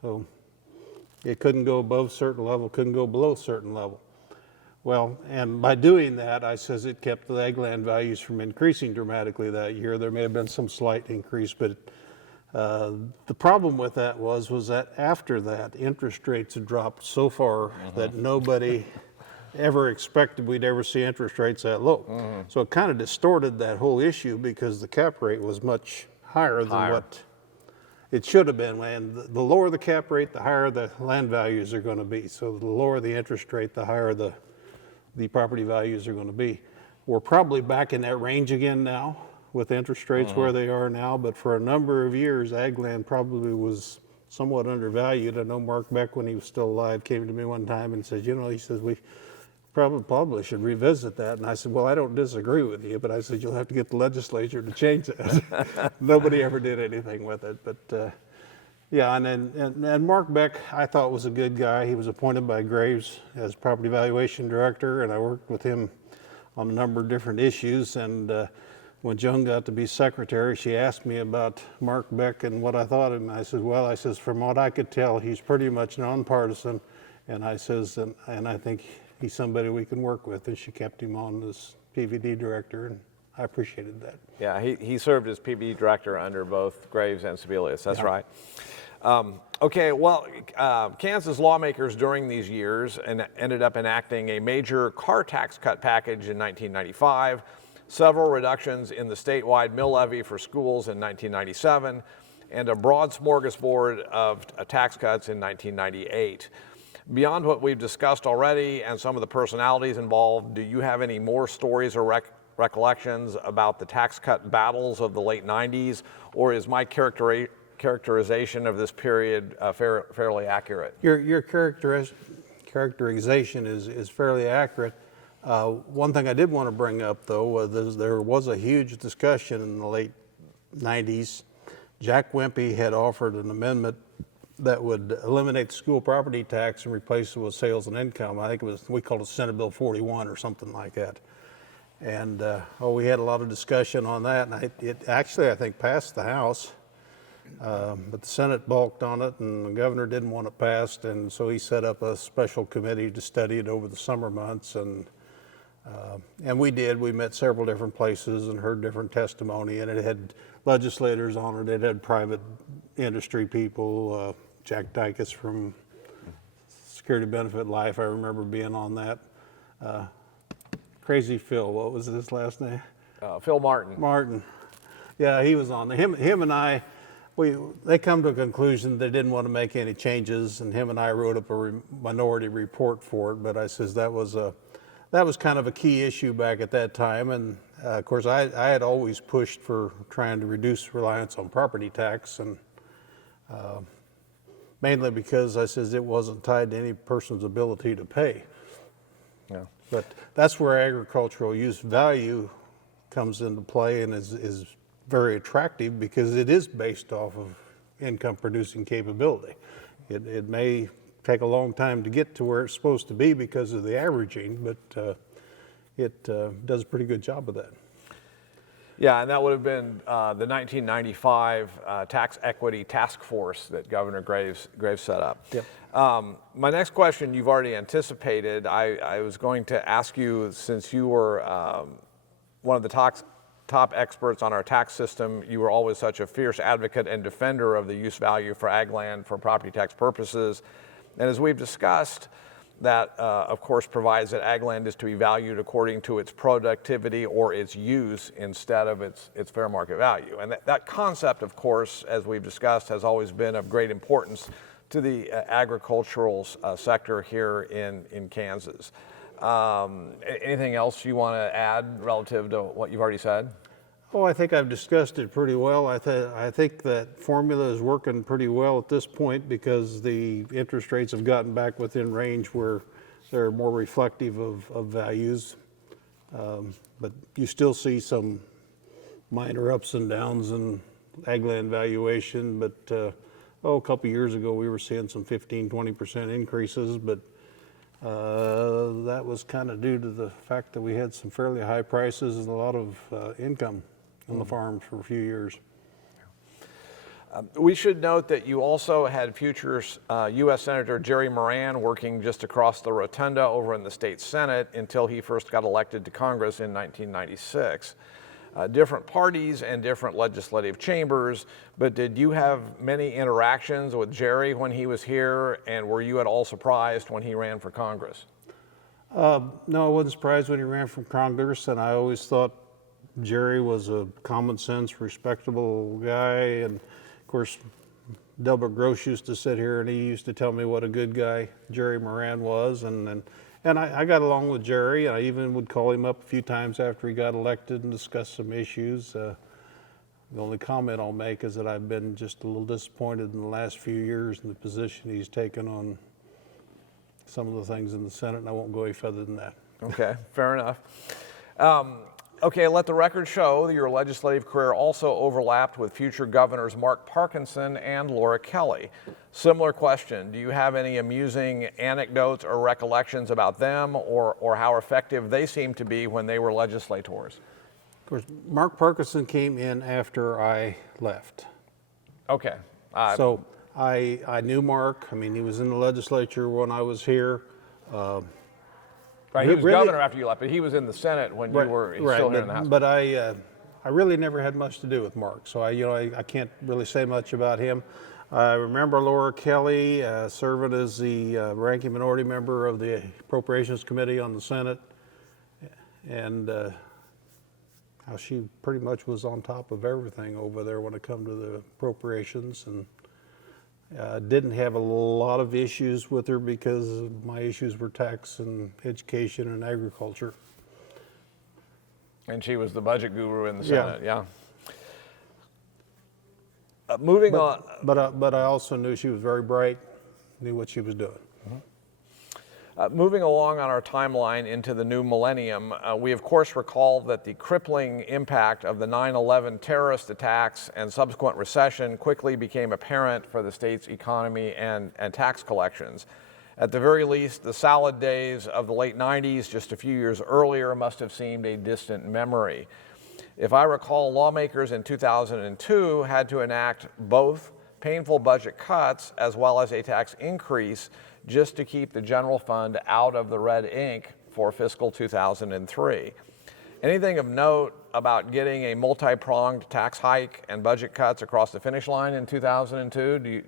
So it couldn't go above a certain level, couldn't go below a certain level. Well, and by doing that, I says it kept the ag land values from increasing dramatically that year. There may have been some slight increase, but the problem with that was that after that, interest rates had dropped so far that nobody ever expected we'd ever see interest rates that low. So it kind of distorted that whole issue because the cap rate was much higher than what it should have been. And the lower the cap rate, the higher the land values are going to be. So the lower the interest rate, the higher the property values are going to be. We're probably back in that range again now with interest rates where they are now, but for a number of years, ag land probably was somewhat undervalued. I know Mark Beck, when he was still alive, came to me one time and said, he says, we probably should revisit that. And I said, well, I don't disagree with you, but I said, you'll have to get the legislature to change that. Nobody ever did anything with it. But yeah, and Mark Beck, I thought was a good guy. He was appointed by Graves as property valuation director, and I worked with him on a number of different issues. And when Joan got to be secretary, she asked me about Mark Beck and what I thought of him. I said, well, from what I could tell, he's pretty much nonpartisan. And I says, and I think he's somebody we can work with. And she kept him on as PVD director, and I appreciated that. Yeah, he served as PVD director under both Graves and Sebelius. That's right. Okay, well, Kansas lawmakers during these years ended up enacting a major car tax cut package in 1995, several reductions in the statewide mill levy for schools in 1997, and a broad smorgasbord of tax cuts in 1998. Beyond what we've discussed already and some of the personalities involved, do you have any more stories or recollections about the tax cut battles of the late 90s, or is my characterization of this period fairly accurate? Your characterization is fairly accurate. One thing I did want to bring up, though, was there was a huge discussion in the late 90s. Jack Wimpy had offered an amendment that would eliminate the school property tax and replace it with sales and income. I think we called it Senate Bill 41 or something like that. And we had a lot of discussion on that, and it actually, I think, passed the House. But the Senate balked on it, and the governor didn't want it passed, and so he set up a special committee to study it over the summer months, and And we did. We met several different places and heard different testimony, and it had legislators on it. It had private industry people. Jack Dykes from Security Benefit Life, I remember being on that. Crazy Phil, what was his last name? Phil Martin. Martin. Yeah, he was on. Him and I, they come to a conclusion they didn't want to make any changes, and him and I wrote up a minority report for it. But I says that was kind of a key issue back at that time, and of course I had always pushed for trying to reduce reliance on property tax, and mainly because I says it wasn't tied to any person's ability to pay. Yeah. But that's where agricultural use value comes into play and is very attractive because it is based off of income producing capability. It may take a long time to get to where it's supposed to be because of the averaging, but it does a pretty good job of that. Yeah, and that would have been the 1995 Tax Equity Task Force that Governor Graves set up. Yep. My next question you've already anticipated. I was going to ask you, since you were one of the top experts on our tax system, you were always such a fierce advocate and defender of the use value for ag land for property tax purposes. And as we've discussed, that of course provides that ag land is to be valued according to its productivity or its use instead of its fair market value. And that concept, of course, as we've discussed, has always been of great importance to the agricultural sector here in Kansas. Anything else you want to add relative to what you've already said? Oh, I think I've discussed it pretty well. I think that formula is working pretty well at this point because the interest rates have gotten back within range where they're more reflective of values. But you still see some minor ups and downs in ag land valuation. But a couple of years ago we were seeing some 15-20% increases, but that was kind of due to the fact that we had some fairly high prices and a lot of income on the farm for a few years. We should note that you also had future U.S. Senator Jerry Moran working just across the rotunda over in the state Senate until he first got elected to Congress in 1996. Different parties and different legislative chambers, but did you have many interactions with Jerry when he was here, and were you at all surprised when he ran for Congress? No, I wasn't surprised when he ran for Congress, and I always thought Jerry was a common sense, respectable guy. And of course, Delbert Gross used to sit here and he used to tell me what a good guy Jerry Moran was. And I got along with Jerry. I even would call him up a few times after he got elected and discuss some issues. The only comment I'll make is that I've been just a little disappointed in the last few years in the position he's taken on some of the things in the Senate, and I won't go any further than that. Okay, fair enough. Okay, let the record show that your legislative career also overlapped with future governors Mark Parkinson and Laura Kelly. Similar question, do you have any amusing anecdotes or recollections about them or how effective they seemed to be when they were legislators? Of course, Mark Parkinson came in after I left. Okay. So I knew Mark. I mean, he was in the legislature when I was here. Right, he was governor after you left, but he was in the Senate when you were still here in the House. But I really never had much to do with Mark, so I can't really say much about him. I remember Laura Kelly serving as the ranking minority member of the Appropriations Committee on the Senate, and how she pretty much was on top of everything over there when it come to the appropriations, and didn't have a lot of issues with her because my issues were tax and education and agriculture. And she was the budget guru in the Senate, yeah. Moving on. But I also knew she was very bright, knew what she was doing. Moving along on our timeline into the new millennium, we of course recall that the crippling impact of the 9/11 terrorist attacks and subsequent recession quickly became apparent for the state's economy and tax collections. At the very least, the salad days of the late 90s, just a few years earlier, must have seemed a distant memory. If I recall, lawmakers in 2002 had to enact both painful budget cuts as well as a tax increase just to keep the general fund out of the red ink for fiscal 2003. Anything of note about getting a multi-pronged tax hike and budget cuts across the finish line in 2002?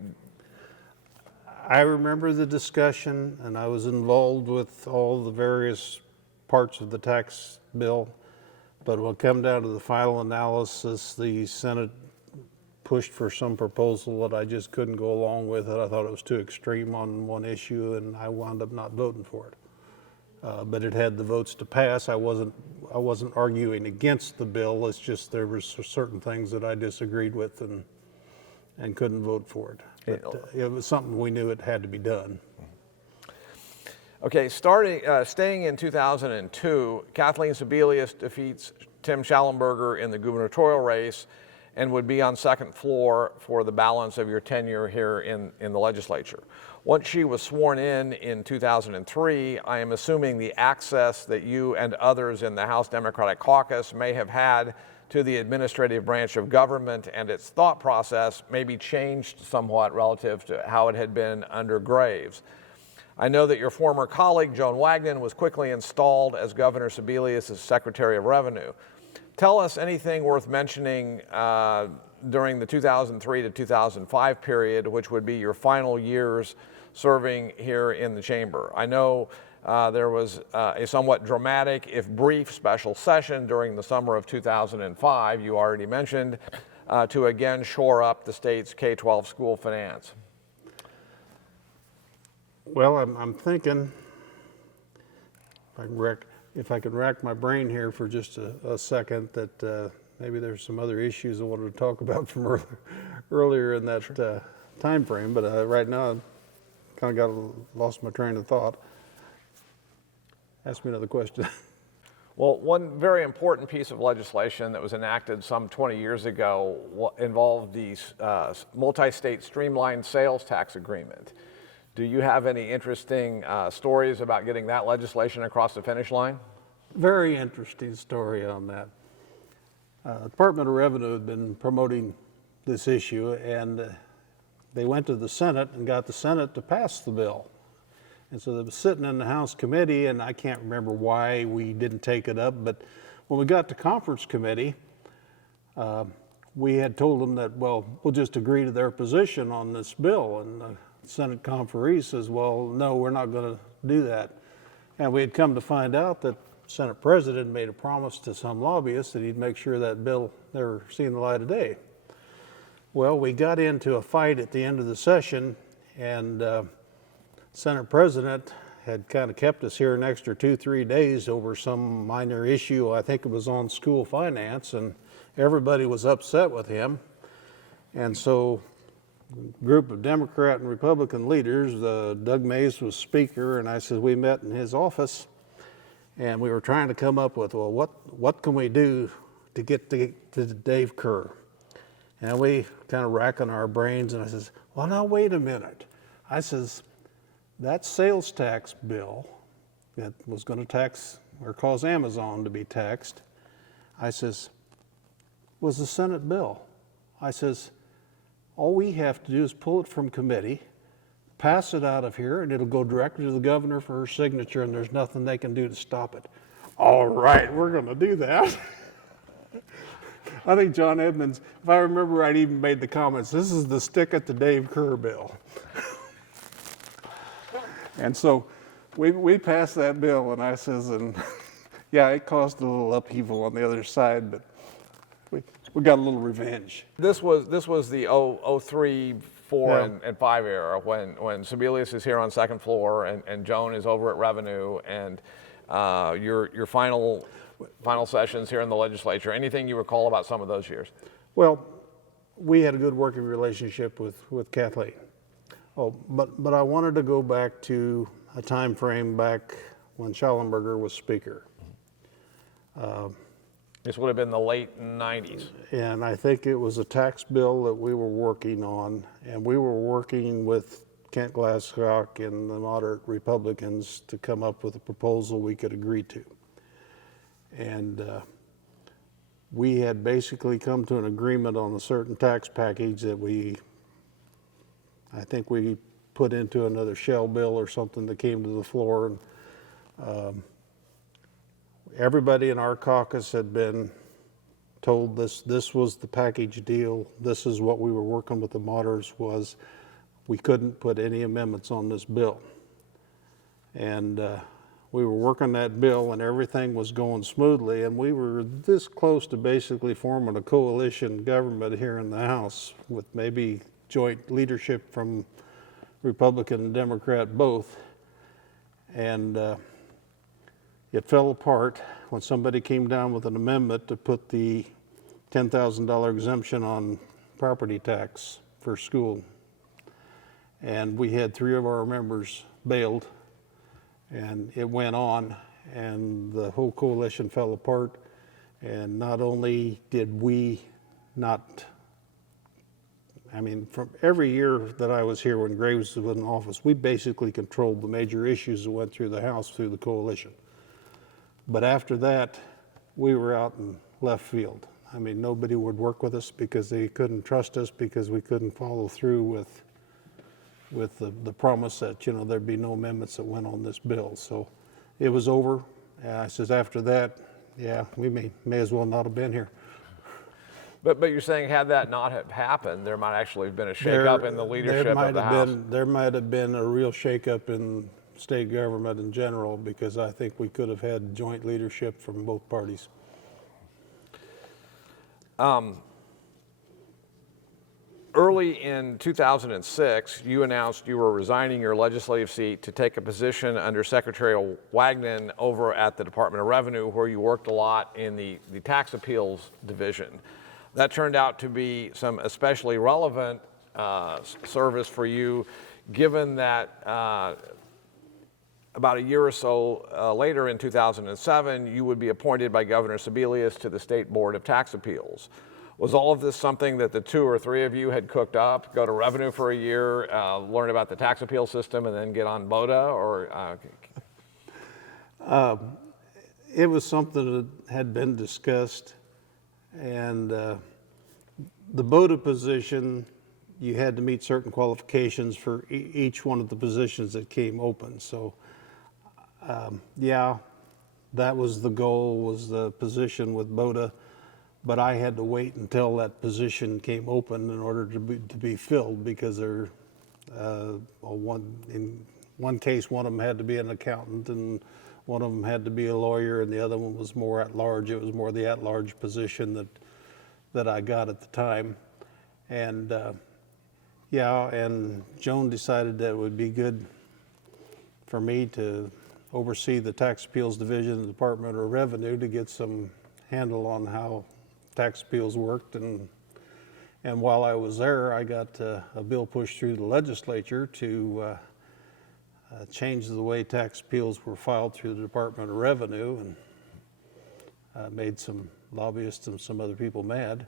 I remember the discussion, and I was involved with all the various parts of the tax bill, but when it came down to the final analysis, the Senate pushed for some proposal that I just couldn't go along with it. I thought it was too extreme on one issue, and I wound up not voting for it. But it had the votes to pass. I wasn't arguing against the bill. It's just there was certain things that I disagreed with and couldn't vote for it. But, it was something we knew it had to be done. Okay, staying in 2002, Kathleen Sebelius defeats Tim Schallenberger in the gubernatorial race and would be on second floor for the balance of your tenure here in the legislature. Once she was sworn in 2003, I am assuming the access that you and others in the House Democratic Caucus may have had to the administrative branch of government and its thought process may be changed somewhat relative to how it had been under Graves. I know that your former colleague, Joan Wagnon, was quickly installed as Governor Sebelius' Secretary of Revenue. Tell us anything worth mentioning during the 2003 to 2005 period, which would be your final years serving here in the chamber. I know there was a somewhat dramatic, if brief, special session during the summer of 2005, you already mentioned, to again shore up the state's K-12 school finance. Well, I'm thinking, if I could rack my brain here for just a second, that maybe there's some other issues I wanted to talk about from earlier in that time frame, but right now I kind of lost my train of thought. Ask me another question. Well, one very important piece of legislation that was enacted some 20 years ago involved the multi-state streamlined sales tax agreement. Do you have any interesting stories about getting that legislation across the finish line? Very interesting story on that. Department of Revenue had been promoting this issue, and they went to the Senate and got the Senate to pass the bill. And so they was sitting in the House committee, and I can't remember why we didn't take it up, but when we got to conference committee, we had told them that, well, we'll just agree to their position on this bill. And the Senate conferee says, well, no, we're not going to do that. And we had come to find out that Senate President made a promise to some lobbyists that he'd make sure that bill never seen the light of day. Well, we got into a fight at the end of the session, and Senate President had kind of kept us here an extra 2-3 days over some minor issue. I think it was on school finance, and everybody was upset with him. And so a group of Democrat and Republican leaders, Doug Mays was speaker, and I said we met in his office, and we were trying to come up with, well, what can we do to get to Dave Kerr? And we kind of racking our brains, and I says, well, now wait a minute. I says, that sales tax bill that was going to tax or cause Amazon to be taxed, I says, was the Senate bill. I says, all we have to do is pull it from committee, pass it out of here, and it'll go directly to the governor for her signature, and there's nothing they can do to stop it. All right, we're going to do that. I think John Edmonds, if I remember right, even made the comments, this is the stick at the Dave Kerr bill. And so we passed that bill, and I says, and yeah, it caused a little upheaval on the other side, but we got a little revenge. This was the 03, 4, and 5 era when Sebelius is here on second floor and Joan is over at Revenue, and your final sessions here in the legislature. Anything you recall about some of those years? Well, we had a good working relationship with Kathleen. Oh, but I wanted to go back to a time frame back when Schallenberger was speaker. This would have been the late 90s. And I think it was a tax bill that we were working on, and we were working with Kent Glasscock and the moderate Republicans to come up with a proposal we could agree to. And we had basically come to an agreement on a certain tax package that I think we put into another shell bill or something that came to the floor. And everybody in our caucus had been told this was the package deal. This is what we were working with the moderators was. We couldn't put any amendments on this bill. And we were working that bill and everything was going smoothly, and we were this close to basically forming a coalition government here in the House with maybe joint leadership from Republican and Democrat both. And it fell apart when somebody came down with an amendment to put the $10,000 exemption on property tax for school. And we had 3 of our members bailed, and it went on, and the whole coalition fell apart. And not only did we not, I mean, from every year that I was here when Graves was in office, we basically controlled the major issues that went through the House through the coalition. But after that, we were out in left field. I mean, nobody would work with us because they couldn't trust us because we couldn't follow through with the promise that, you know, there'd be no amendments that went on this bill. So it was over. I says, after that, yeah, we may as well not have been here. But you're saying had that not have happened, there might actually have been a shakeup in the leadership of the House. There might have been a real shakeup in state government in general, because I think we could have had joint leadership from both parties. Early in 2006, you announced you were resigning your legislative seat to take a position under Secretary Wagner over at the Department of Revenue, where you worked a lot in the tax appeals division. That turned out to be some especially relevant service for you, given that about a year or so later in 2007, you would be appointed by Governor Sebelius to the State Board of Tax Appeals. Was all of this something that the 2 or 3 of you had cooked up, go to Revenue for a year, learn about the tax appeal system, and then get on BOTA? Or it was something that had been discussed, and the BOTA position, you had to meet certain qualifications for each one of the positions that came open. So, yeah, that was the goal, was the position with BOTA. But I had to wait until that position came open in order to be filled, because in one case, one of them had to be an accountant, and one of them had to be a lawyer, and the other one was more at large. It was more the at large position that I got at the time. And yeah, and Joan decided that it would be good for me to oversee the tax appeals division of the Department of Revenue to get some handle on how tax appeals worked. And while I was there, I got a bill pushed through the legislature to change the way tax appeals were filed through the Department of Revenue, and made some lobbyists and some other people mad.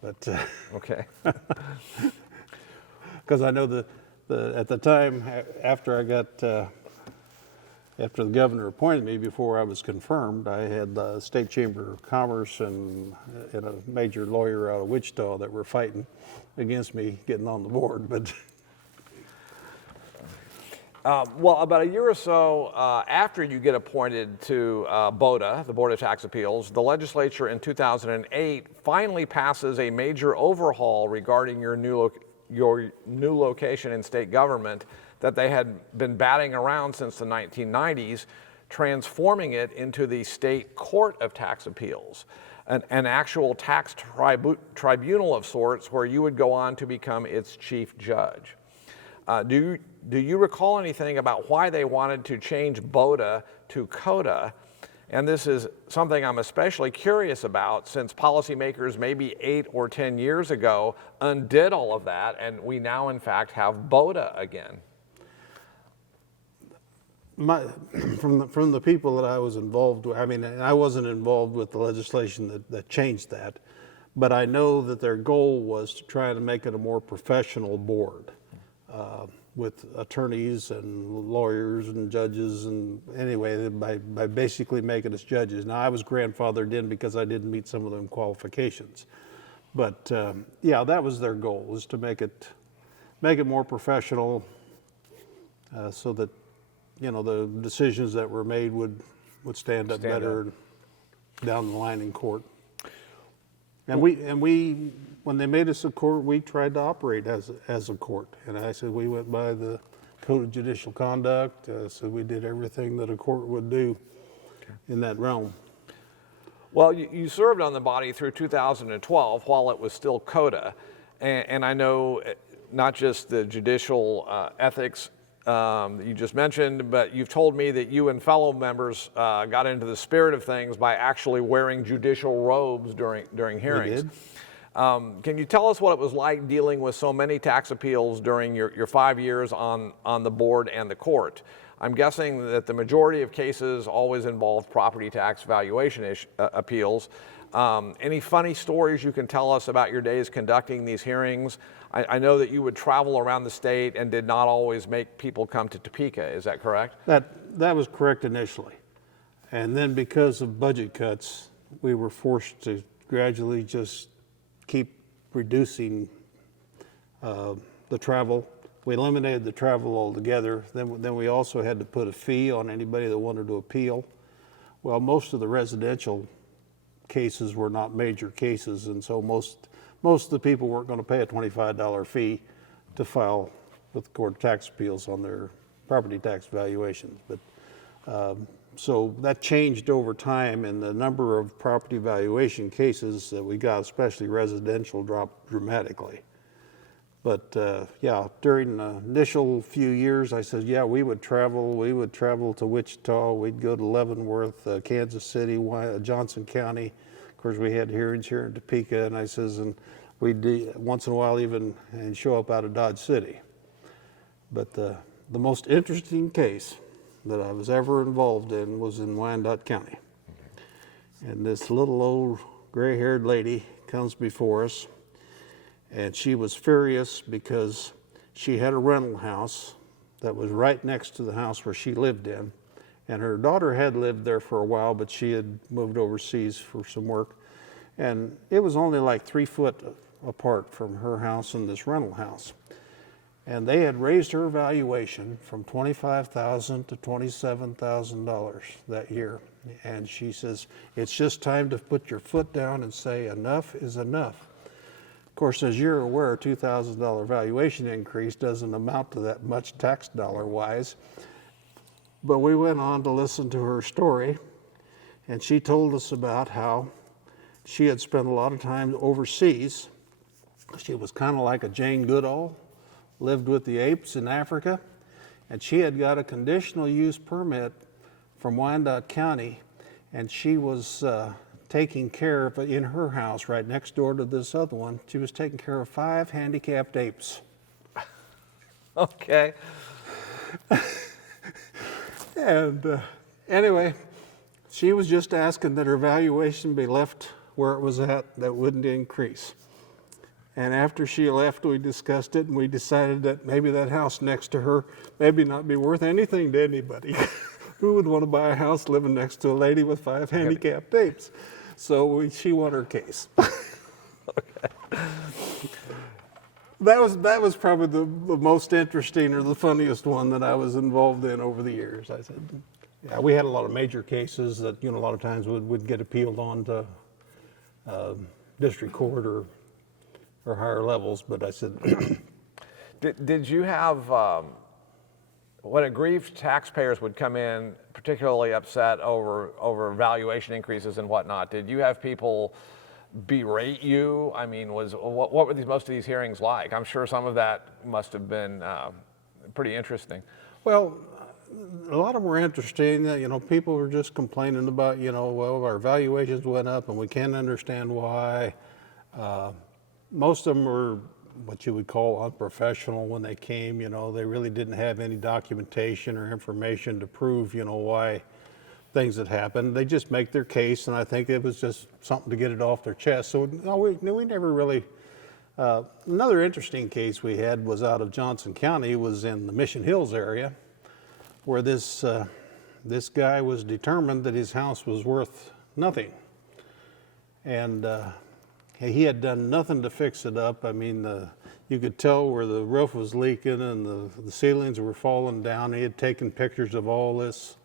But okay. Because I know at the time, after I got after the governor appointed me, before I was confirmed, I had the State Chamber of Commerce and a major lawyer out of Wichita that were fighting against me getting on the board. But well, about a year or so after you get appointed to BOTA, the Board of Tax Appeals, the legislature in 2008 finally passes a major overhaul regarding your new location in state government that they had been batting around since the 1990s, transforming it into the State Court of Tax Appeals, an actual tax tribunal of sorts, where you would go on to become its chief judge. Do you recall anything about why they wanted to change BOTA to COTA? And this is something I'm especially curious about, since policymakers maybe 8 or 10 years ago undid all of that, and we now in fact have BOTA again. From the people that I was involved with, I mean, I wasn't involved with the legislation that changed that, but I know that their goal was to try to make it a more professional board, with attorneys and lawyers and judges, and anyway, by basically making us judges. Now, I was grandfathered in because I didn't meet some of them qualifications, but yeah, that was their goal, was to make it more professional, so that, you know, the decisions that were made would stand up better. down the line in court. And we, when they made us a court, we tried to operate as a court. And I said we went by the Code of Judicial Conduct, so we did everything that a court would do in that realm. Well, you served on the body through 2012 while it was still COTA. And I know not just the judicial ethics that you just mentioned, but you've told me that you and fellow members got into the spirit of things by actually wearing judicial robes during hearings. We did. Can you tell us what it was like dealing with so many tax appeals during your 5 years on the board and the court? I'm guessing that the majority of cases always involve property tax valuation appeals. Any funny stories you can tell us about your days conducting these hearings? I know that you would travel around the state and did not always make people come to Topeka. Is that correct? That was correct initially. And then because of budget cuts, we were forced to gradually just keep reducing the travel. We eliminated the travel altogether. Then we also had to put a fee on anybody that wanted to appeal. Well, most of the residential cases were not major cases, and so most of the people weren't going to pay a $25 fee to file with the Court of Tax Appeals on their property tax valuations. But so that changed over time, and the number of property valuation cases that we got, especially residential, dropped dramatically. But yeah, during the initial few years, I said, yeah, we would travel to Wichita, we'd go to Leavenworth, Kansas City, Johnson County. Of course, we had hearings here in Topeka, and I says, and we'd once in a while even and show up out of Dodge City. But the most interesting case that I was ever involved in was in Wyandotte County. And this little old gray-haired lady comes before us, and she was furious because she had a rental house that was right next to the house where she lived in. And her daughter had lived there for a while, but she had moved overseas for some work. And it was only like 3 foot apart from her house and this rental house. And they had raised her valuation from $25,000 to $27,000 that year. And she says, it's just time to put your foot down and say enough is enough. Of course, as you're aware, a $2,000 valuation increase doesn't amount to that much tax dollar-wise. But we went on to listen to her story, and she told us about how she had spent a lot of time overseas. She was kind of like a Jane Goodall, lived with the apes in Africa, and she had got a conditional use permit from Wyandotte County, and she was taking care of, in her house right next door to this other one, she was taking care of 5 handicapped apes. Okay. And anyway, she was just asking that her valuation be left where it was at, that wouldn't increase. And after she left, we discussed it, and we decided that maybe that house next to her maybe not be worth anything to anybody. Who would want to buy a house living next to a lady with 5 handicapped apes? So she won her case. Okay. That was probably the most interesting or the funniest one that I was involved in over the years. I said, yeah, we had a lot of major cases that, you know, a lot of times would get appealed on to district court or higher levels, but I said. Did you have, when aggrieved taxpayers would come in particularly upset over valuation increases and whatnot, did you have people berate you? I mean, what were most of these hearings like? I'm sure some of that must have been pretty interesting. Well, a lot of them were interesting. You know, people were just complaining about, you know, well, our valuations went up and we can't understand why. Most of them were what you would call unprofessional when they came. You know, they really didn't have any documentation or information to prove, you know, why things had happened. They just make their case, and I think it was just something to get it off their chest. So no, we never really. Another interesting case we had was out of Johnson County, was in the Mission Hills area, where this guy was determined that his house was worth nothing, and he had done nothing to fix it up. I mean, you could tell where the roof was leaking and the ceilings were falling down. He had taken pictures of all this.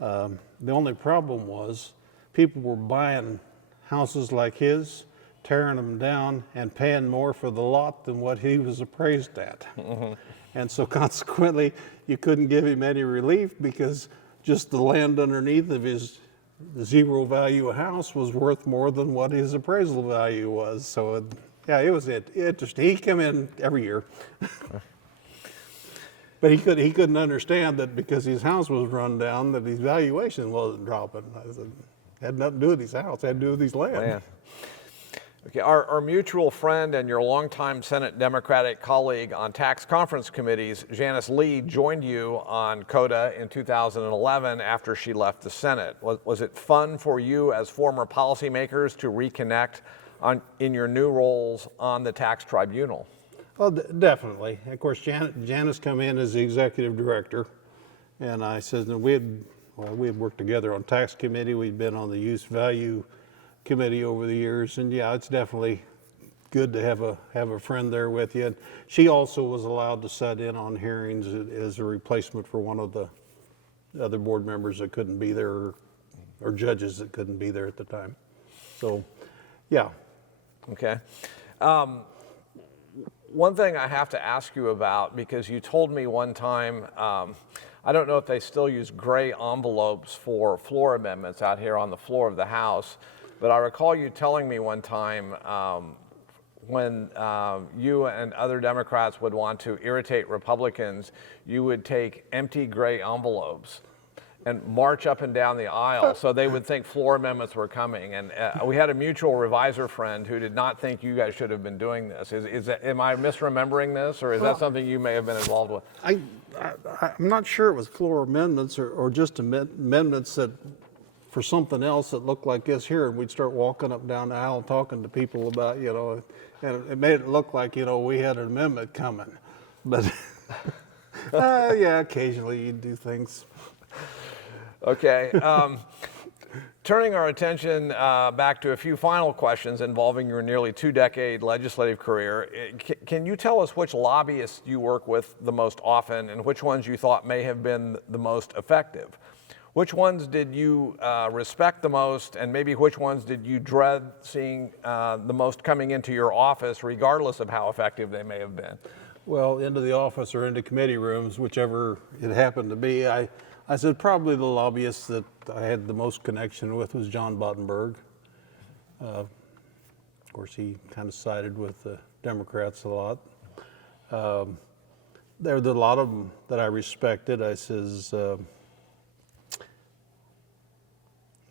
The only problem was people were buying houses like his, tearing them down, and paying more for the lot than what he was appraised at. And so consequently, you couldn't give him any relief because just the land underneath of his zero value house was worth more than what his appraisal value was. So yeah, it was interesting. He came in every year. But he couldn't understand that because his house was run down, that his valuation wasn't dropping. I said, it had nothing to do with his house, it had to do with his land. Okay, our mutual friend and your longtime Senate Democratic colleague on tax conference committees, Janice Lee, joined you on COTA in 2011 after she left the Senate. Was it fun for you as former policymakers to reconnect in your new roles on the tax tribunal? Well, definitely. Of course, Janice come in as the executive director, and I said that we had worked together on tax committee. We'd been on the use value committee over the years, and yeah, it's definitely good to have a friend there with you. And she also was allowed to sit in on hearings as a replacement for one of the other board members that couldn't be there, or judges that couldn't be there at the time. So, yeah. Okay. One thing I have to ask you about, because you told me one time, I don't know if they still use gray envelopes for floor amendments out here on the floor of the House, but I recall you telling me one time when you and other Democrats would want to irritate Republicans, you would take empty gray envelopes and march up and down the aisle so they would think floor amendments were coming. And we had a mutual revisor friend who did not think you guys should have been doing this. Am I misremembering this, or is that something you may have been involved with? I'm not sure it was floor amendments or just amendments that for something else that looked like this here, and we'd start walking up down the aisle talking to people about, and it made it look like, we had an amendment coming. But yeah, occasionally you'd do things. Okay. Turning our attention back to a few final questions involving your nearly 2-decade legislative career, can you tell us which lobbyists you work with the most often and which ones you thought may have been the most effective? Which ones did you respect the most, and maybe which ones did you dread seeing the most coming into your office, regardless of how effective they may have been? Well, into the office or into committee rooms, whichever it happened to be. I said probably the lobbyist that I had the most connection with was John Bottenberg. Of course, he kind of sided with the Democrats a lot. There were a lot of them that I respected. I says,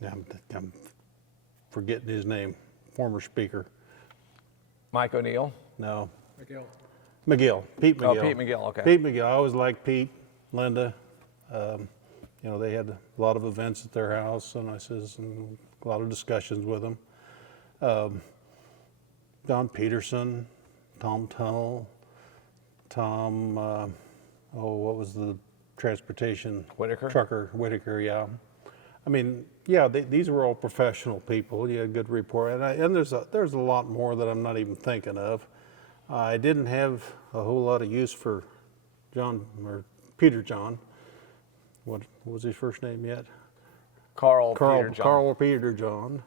I'm forgetting his name, former speaker. Mike O'Neill? No. McGill. Pete McGill. Oh, Pete McGill, okay. Pete McGill. I always liked Pete, Linda. They had a lot of events at their house, and and a lot of discussions with them. Don Peterson, Tom Tunnell, what was the transportation? Whitaker? Trucker, Whitaker, yeah. I mean, yeah, these were all professional people. You had a good report, and there's a lot more that I'm not even thinking of. I didn't have a whole lot of use for Peter John. What was his first name yet? Carl Peter John. Carl Peter John.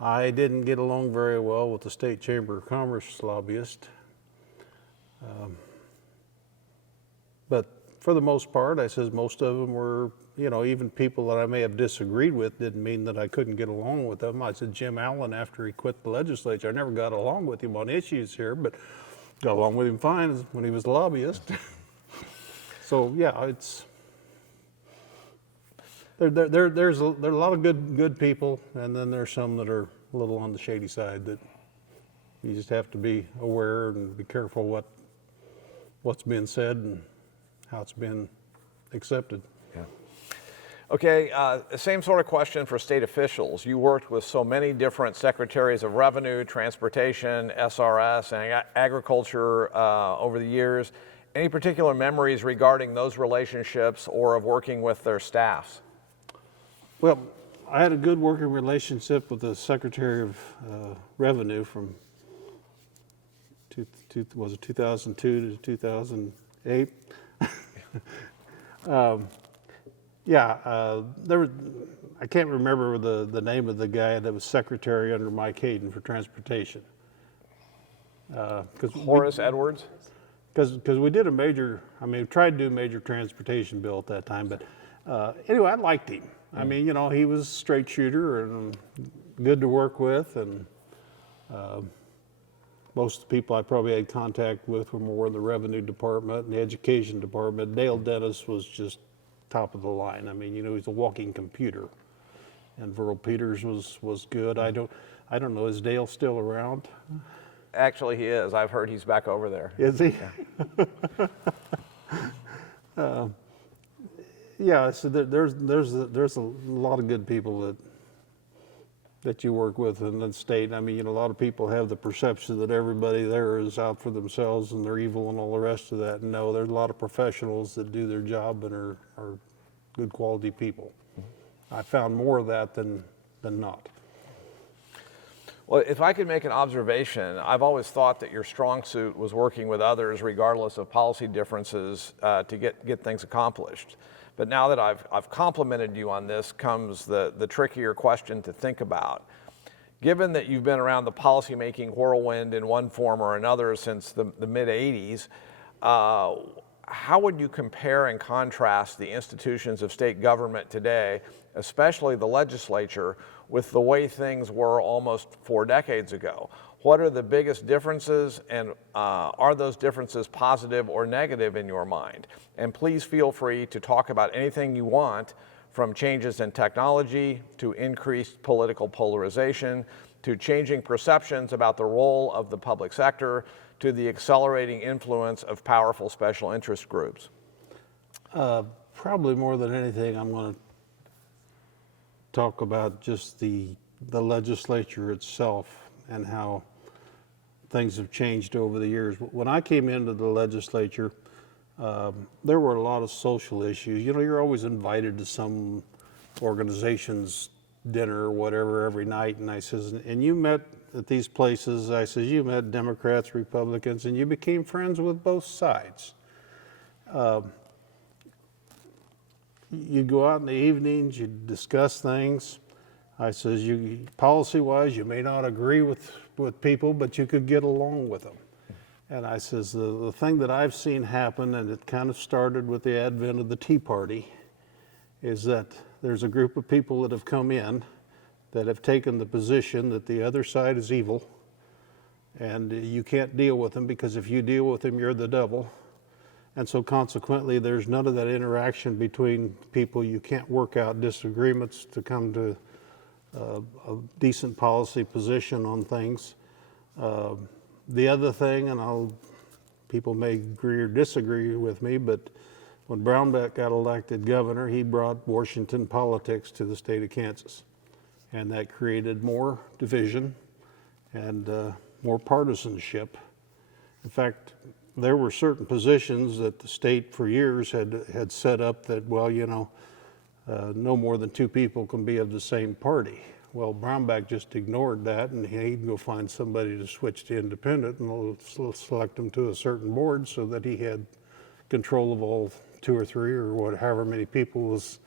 I didn't get along very well with the State Chamber of Commerce lobbyist. But for the most part, I says most of them were, even people that I may have disagreed with didn't mean that I couldn't get along with them. I said Jim Allen, after he quit the legislature, I never got along with him on issues here, but got along with him fine when he was a lobbyist. So yeah, there's a lot of good people, and then there's some that are a little on the shady side that you just have to be aware and be careful what's being said and how it's been accepted. Yeah. Okay, same sort of question for state officials. You worked with so many different secretaries of revenue, transportation, SRS, and agriculture over the years. Any particular memories regarding those relationships or of working with their staffs? Well, I had a good working relationship with the Secretary of Revenue from 2002 to 2008. Yeah, I can't remember the name of the guy that was secretary under Mike Hayden for transportation. Horace Edwards? Because we did tried to do a major transportation bill at that time, but anyway, I liked him. I mean, he was a straight shooter and good to work with, and most of the people I probably had contact with were more in the revenue department and the education department. Dale Dennis was just top of the line. I mean, he's a walking computer. And Verl Peters was good. I don't know, is Dale still around? Actually, he is. I've heard he's back over there. Is he? Yeah. So there's a lot of good people that you work with in the state. I mean, a lot of people have the perception that everybody there is out for themselves and they're evil and all the rest of that. No, there's a lot of professionals that do their job and are good quality people. I found more of that than not. Well, if I could make an observation, I've always thought that your strong suit was working with others regardless of policy differences to get things accomplished. But now that I've complimented you on this comes the trickier question to think about. Given that you've been around the policymaking whirlwind in one form or another since the mid-'80s, how would you compare and contrast the institutions of state government today, especially the legislature, with the way things were almost 4 decades ago? What are the biggest differences, and are those differences positive or negative in your mind? And please feel free to talk about anything you want, from changes in technology to increased political polarization to changing perceptions about the role of the public sector to the accelerating influence of powerful special interest groups. Probably more than anything, I'm going to talk about just the legislature itself and how things have changed over the years. When I came into the legislature, there were a lot of social issues. You're always invited to some organization's dinner or whatever every night, and I says, and you met at these places, I says, you met Democrats, Republicans, and you became friends with both sides. You go out in the evenings, you discuss things. I says, policy-wise, you may not agree with people, but you could get along with them. And I says, the thing that I've seen happen, and it kind of started with the advent of the Tea Party, is that there's a group of people that have come in that have taken the position that the other side is evil, and you can't deal with them, because if you deal with them, you're the devil. And so consequently, there's none of that interaction between people. You can't work out disagreements to come to a decent policy position on things. The other thing, and people may agree or disagree with me, but when Brownback got elected governor, he brought Washington politics to the state of Kansas. And that created more division and more partisanship. In fact, there were certain positions that the state for years had set up that, well, no more than 2 people can be of the same party. Well, Brownback just ignored that, and he'd go find somebody to switch to independent and select them to a certain board so that he had control of all 2 or 3 or however many people was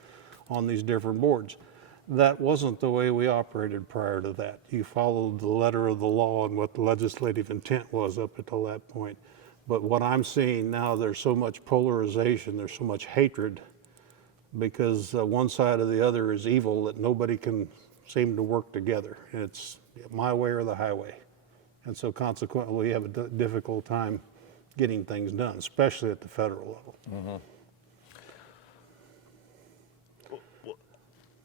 on these different boards. That wasn't the way we operated prior to that. You followed the letter of the law and what the legislative intent was up until that point. But what I'm seeing now, there's so much polarization, there's so much hatred, because one side or the other is evil that nobody can seem to work together. And it's my way or the highway. And so consequently, we have a difficult time getting things done, especially at the federal level. Mm-hmm.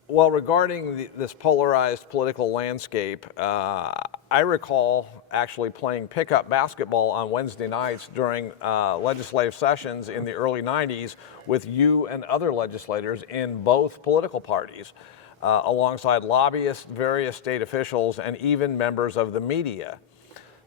Well, regarding this polarized political landscape, I recall actually playing pickup basketball on Wednesday nights during legislative sessions in the early 90s with you and other legislators in both political parties, alongside lobbyists, various state officials, and even members of the media.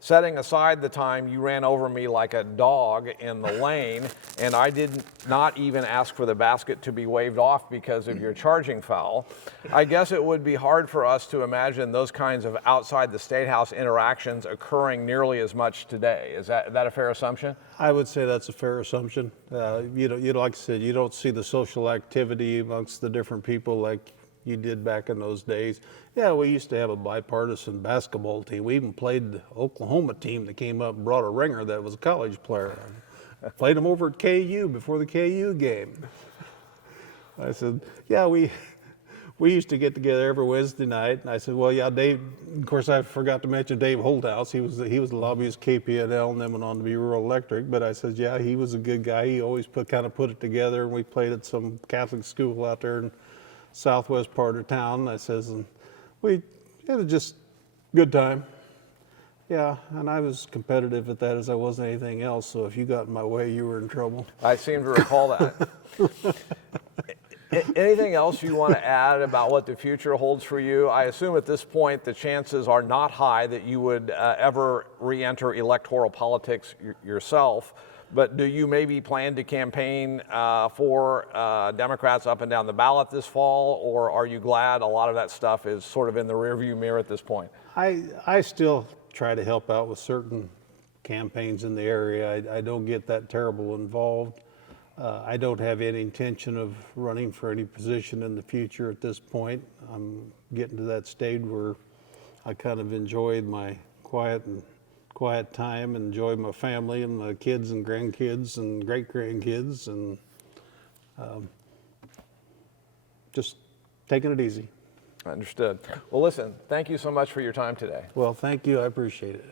setting aside the time you ran over me like a dog in the lane, and I did not even ask for the basket to be waved off because of your charging foul. I guess it would be hard for us to imagine those kinds of outside the State House interactions occurring nearly as much today. Is that a fair assumption? I would say that's a fair assumption. Like I said, you don't see the social activity amongst the different people like you did back in those days. Yeah, we used to have a bipartisan basketball team. We even played the Oklahoma team that came up and brought a ringer that was a college player. I played them over at KU before the KU game. I said, yeah, we used to get together every Wednesday night. And I said, well, yeah, Dave, of course, I forgot to mention Dave Holthouse. He was the lobbyist KPNL and then went on to be Rural Electric. But I said, yeah, he was a good guy. He always kind of put it together. And we played at some Catholic school out there in southwest part of town. I says, and we had a just good time. Yeah, and I was competitive at that as I wasn't anything else. So if you got in my way, you were in trouble. I seem to recall that. Anything else you want to add about what the future holds for you? I assume at this point the chances are not high that you would ever re-enter electoral politics yourself. But do you maybe plan to campaign for Democrats up and down the ballot this fall, or are you glad a lot of that stuff is sort of in the rearview mirror at this point? I still try to help out with certain campaigns in the area. I don't get that terrible involved. I don't have any intention of running for any position in the future at this point. I'm getting to that stage where I kind of enjoyed my quiet time, enjoy my family and my kids and grandkids and great-grandkids, and just taking it easy. Understood. Well, listen, thank you so much for your time today. Well, thank you. I appreciate it.